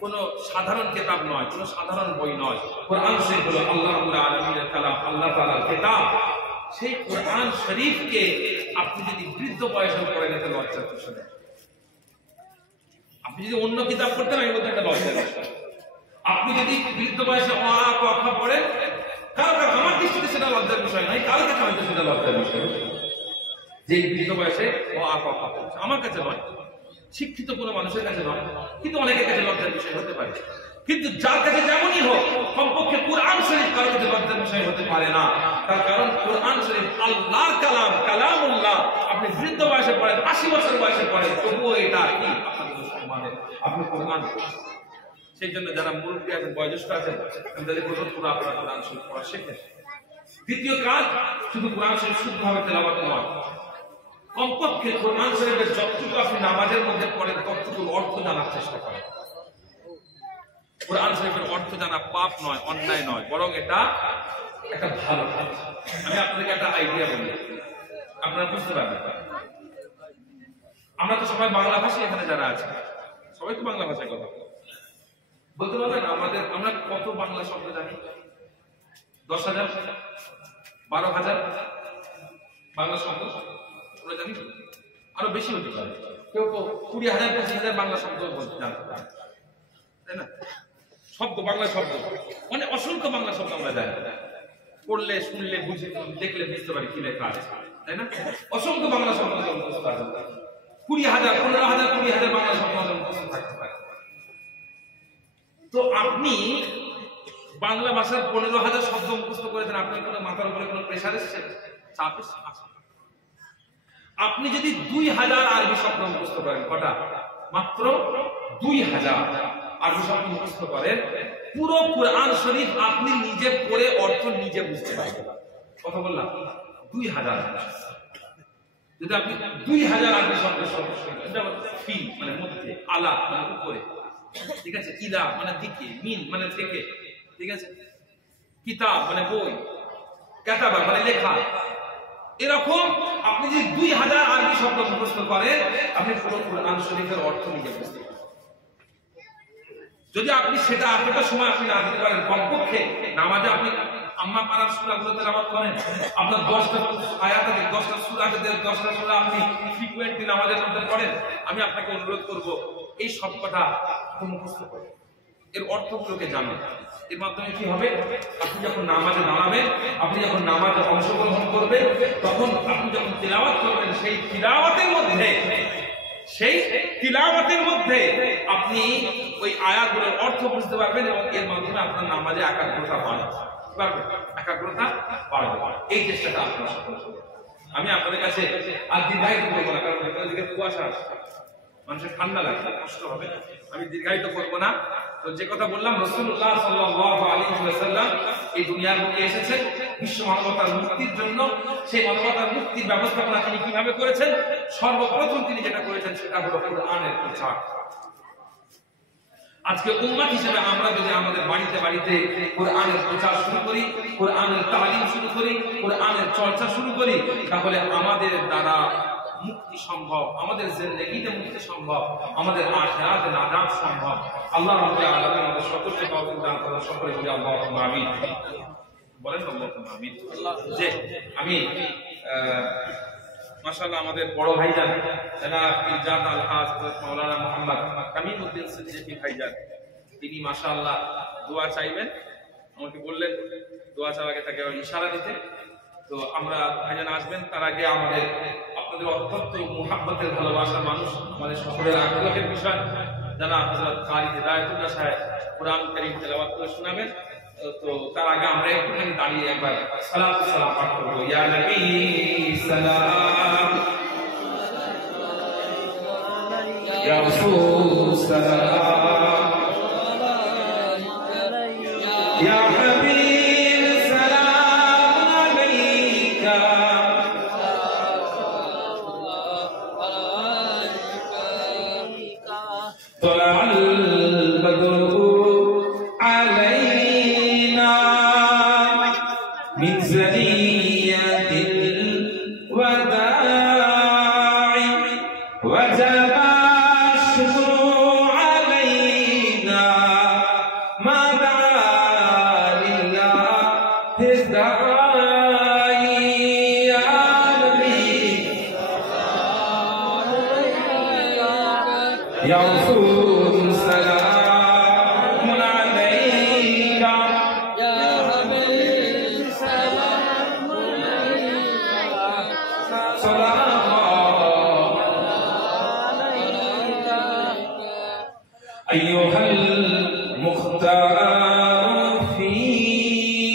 কোনো সাধারণ কিতাব নয়, কোনো সাধারণ বই নয়। কুরআন শরীফ হলো আল্লাহ রাব্বুল আলামিনের কালাম, আল্লাহ তাআলার কিতাব। সেই কুরআন শরীফকে আপনি যদি বৃদ্ধ বয়সে পড়ে নিতে লজ্জার বিষয়, আপনি যদি অন্য কিতাব পড়তেন আমি বলতে একটা লজ্জার বিষয়। আপনি যদি বৃদ্ধ বয়সে অ আ ক খ পড়েন, কারণ আমার দৃষ্টিতে সেটা লজ্জার বিষয় নয়, কারোর কাছে হয়তো সেটা লজ্জার বিষয়, যে বৃদ্ধ বয়সে অ আ ক খ পড়ছে। আমার কাছে নয়, শিক্ষিত কোনো মানুষের কাছে নয়, কিন্তু অনেকের কাছে লজ্জার বিষয় হতে পারে। কিন্তু যার কাছে যেমনই হোক, কমপক্ষে কুরআন শরীফ কারোর কাছে লজ্জার বিষয় হতে পারে না। তার কারণ কুরআন শরীফ আল্লাহর কালাম, কালামুল্লাহ। আপনি বৃদ্ধ বয়সে পড়েন, 80 বছর বয়সে পড়েন, তবুও এটা কি আপনাদের সম্মানে আপনি কুরআন। সেই জন্য যারা মুরব্বী আছেন, বয়োজ্যেষ্ঠ আছেন, তাদের প্রথম পুরো আপনারা কুরআন শরীফ পড়া শেখেন। দ্বিতীয় কাজ, শুধু কুরআন শরীফ শুদ্ধভাবে তেলাওয়াত নয়, কমপক্ষে কুরআন শরীফের যতটুকু আপনি নামাজের মধ্যে পড়েন ততটুকু অর্থ জানার চেষ্টা করেন। কুরআন শরীফের অর্থ জানা পাপ নয়, অন্যায় নয়, বরং এটা একটা ভালো কাজ। আমি আপনাদেরকে একটা আইডিয়া বলি, আপনারা বুঝতে পারবেন। আমরা তো সবাই বাংলা ভাষী, এখানে যারা আছে সবাই তো বাংলা ভাষায় কথা বলতে পারবেন। আমরা কত বাংলা শব্দ জানি? 10,000, 12,000 বাংলা শব্দ আমরা জানি, আরো বেশি হতে পারে। কেউ 20,000, 25,000 বাংলা শব্দ বলতে জানতে পারে, তাই না? শব্দ, বাংলা শব্দ মানে অসংখ্য বাংলা শব্দ আমরা জানি, পড়লে শুনলে বুঝে দেখলে বুঝতে পারি কি লেখা আছে, তাই না? অসংখ্য বাংলা শব্দ 20,000, 15,000, 20,000 বাংলা শব্দ মুখস্থ থাকতে পারে। তো আপনি বাংলা ভাষার 15,000 শব্দ মুখস্থ করেছেন, আপনার কোনো মাথার উপরে কোনো প্রেশার এসেছে? চাপ এসেছে? আপনি যদি 2,000 আরবি শব্দ মুখস্থ করেন, কটা? মাত্র 2,000 আরবি শব্দ মুখস্থ করেন, পুরো কুরআন শরীফ আপনি নিজে পড়ে অর্থ নিজে বুঝতে পারবেন। কথা বললাম 2,000। যদি আপনি 2,000 আরবি শব্দ ফি মানে মধ্যে, আলা মানে উপরে, ঠিক আছে, ইলা মানে দিকে, মিন মানে থেকে, ঠিক আছে, কিতাব মানে বই, কাতাবা মানে লেখা, এরকম আপনি যদি 2,000 আরবি শব্দ মুখস্থ করেন, আপনি পুরো কুরআন শরীফের অর্থ নিজে বুঝতে পারবেন। যদি আপনি সেটা এতটা সময় আপনি না দিতে পারেন, কমপক্ষে নামাজে আপনি আম্মা পারার সূরাগুলো তেলাওয়াত করেন, আপনার 10টা আয়াত আছে, 10টা সূরা আছে, 10টা সূরা আপনি ফ্রিকুয়েন্টলি নামাজের মধ্যে পড়েন, আমি আপনাকে অনুরোধ করব এই সবকটা মুখস্থ করেন, এর অর্থগুলোকে জানুন। এর মাধ্যমে কি হবে? আপনি যখন নামাজে দাঁড়াবেন, আপনি যখন নামাজে অংশগ্রহণ করবেন, তখন আপনি যখন তিলাওয়াত করবেন, সেই তিলাওয়াতের মধ্যে আপনি ওই আয়াতগুলোর অর্থ বুঝতে পারবেন এবং এর মাধ্যমে আপনার নামাজে একাগ্রতা বাড়বে। এই চেষ্টাটা আপনারা সকলে করবেন। আমি আপনাদের কাছে আর দীর্ঘায়িত করবো না, কারণ আপনাদের দিকে কুয়াশা আসছে, মানুষের ঠান্ডা লাগবে, কষ্ট হবে। আমি দীর্ঘায়িত করবো না। তো যে কথা বললাম, রাসূলুল্লাহ সাল্লাল্লাহু আলাইহি ওয়াসাল্লাম এই দুনিয়ার বুকে এসেছেন বিশ্ব মানবতার মুক্তির জন্য। সেই মানবতার মুক্তির ব্যবস্থাপনা তিনি কিভাবে করেছেন? সর্বপ্রথম তিনি যেটা করেছেন সেটা হলো কুরআনের প্রচার। আজকে উম্মাত হিসেবে আমরা যদি আমাদের বাড়িতে বাড়িতে কুরআনের প্রচার শুরু করি, কুরআনের তালিম শুরু করি, কুরআনের চর্চা শুরু করি, তাহলে আমাদের দ্বারা মুক্তি সম্ভব, আমাদের জিন্দেগিতে মুক্তি সম্ভব, আমাদের আখিরাতে নাজাত সম্ভব। আল্লাহ রাব্বুল আলামিন আমাদের সকলকে তৌফিক দান করুন। সকলে বলি আল্লাহুম্মা আমিন। বলেন আল্লাহুম্মা আমিন। যে আমি মাশাআল্লাহ আমাদের বড় ভাইজান জনাব ইজাদ আল-হাজ মাওলানা মোহাম্মদ কামিমউদ্দিন সিদ্দিকী ভাইজান, তিনি মাশাআল্লাহ দোয়া চাইবেন, আমাকে বললেন দোয়া চাওয়ার আগে তাকে ইশারা দিতে। তো আমরা ভাইজান আসবেন, তার আগে আমাদের আপনাদের অত্যন্ত মুহাব্বতের ভালোবাসার মানুষ, আমাদের সকলের আগ্রহের বিষয় জনাব হযরত কারি হিদায়াতুল্লাহ সাহেব কোরআন কারীম তেলাওয়াত করে শোনাবেন। তো তার আগে আমরা একটুখানি দাঁড়িয়ে একবার সালাম পাঠ করবো। ইয়া নবী সালাম, ইয়া রাসূল সালাম, ইয়া হাবিব সালাম আলাইকা, طلع البدر علينا من ثنية الوداع وجب الشكر علينا ما دعا لله الداعي يا نبي يا رسول سلام عليك يا حبيب سلام عليك سلام عليك أيها المختار فينا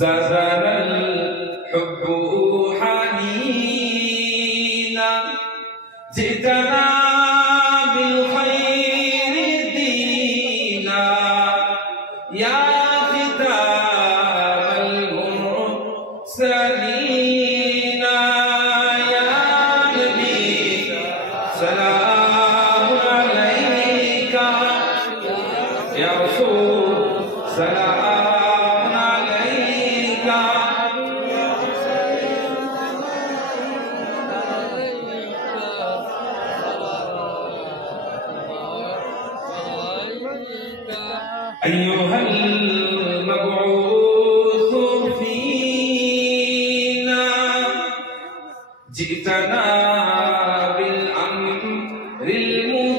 زادنا الحب حنينا جئتنا بالخير دينا يا ختام المرسلين يا نبي سلام عليك يا رسول سلام عليك أيها المبعوث فينا جئتنا بالأمر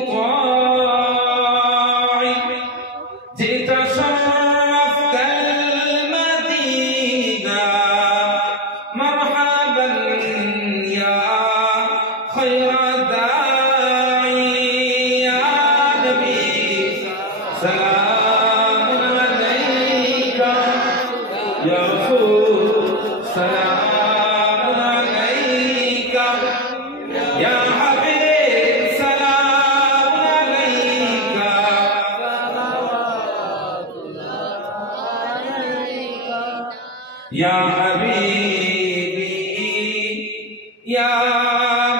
المطاع جئت شرفت المدينة مرحبا يا خير داعي يا نبي سلام عليك يا رسول سلام عليك يا حبيب سلام عليك يا حبيبي يا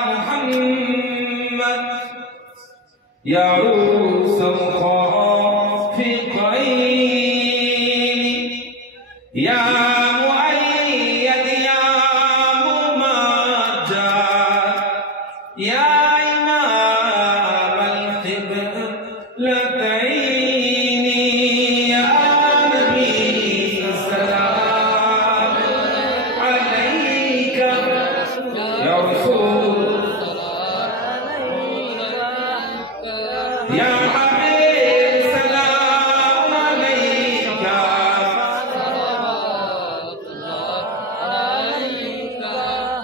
محمد يا عروس الخافقين يا مؤيد يا ممجد يا إمام القبلتين يا نبي سلام عليك يا رسول يا حبيب سلام عليك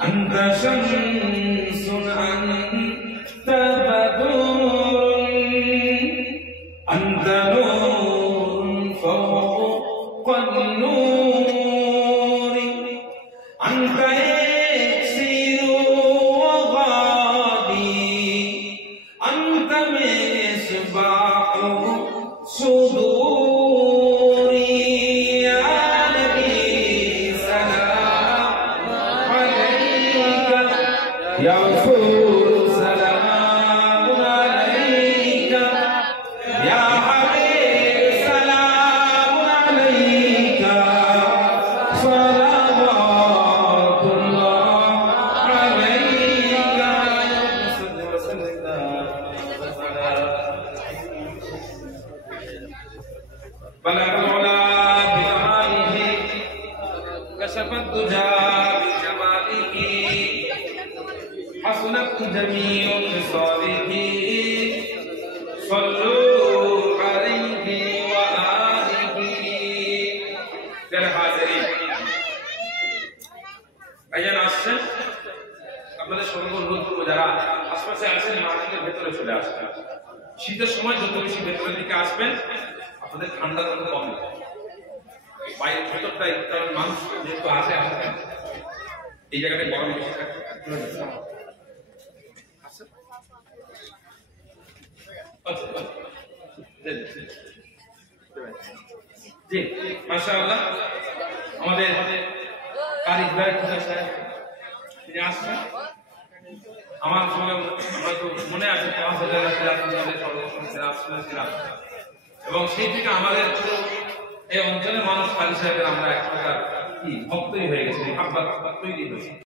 أنت شمس أنت بدر أنت نور فوق النور أنت إكسير وغالي أنت مصباح صدوري يا نبي سلام عليك يا رسول سلام عليك يا حبيب سلام عليك صلوات الله عليك صل وسلم بلغ العلا بأعماله كشف الدجى হাসনাত জামিউ খিসালিহি সাল্লু আলাইহি ওয়া আলিহি। যারা হাজিরিন ভাইজান আসছেন, আপনাদের সঙ্গে অনুরোধ করবো যারা আশপাশে আছেন মাঠের ভেতরে চলে আসবেন। শীতের সময় যত বেশি ভেতরের দিকে আসবেন আপনাদের ঠান্ডা তত কমে। বাইরের ভেতরটাই কারণ মানুষ যেহেতু আসে এই জায়গাটায় গরম বেশি থাকে। জি মাশাআল্লাহ, আমাদের তারিক ভাই তিনি আসছেন। আমার সঙ্গে আমরা তো মনে আছে ৫,০০০ ছিলাম এবং সেই থেকে আমাদের এই অঞ্চলের মানুষ কালী সাহেবের আমরা এক প্রকার কি ভক্তই হয়ে গেছে, তৈরি হয়েছে।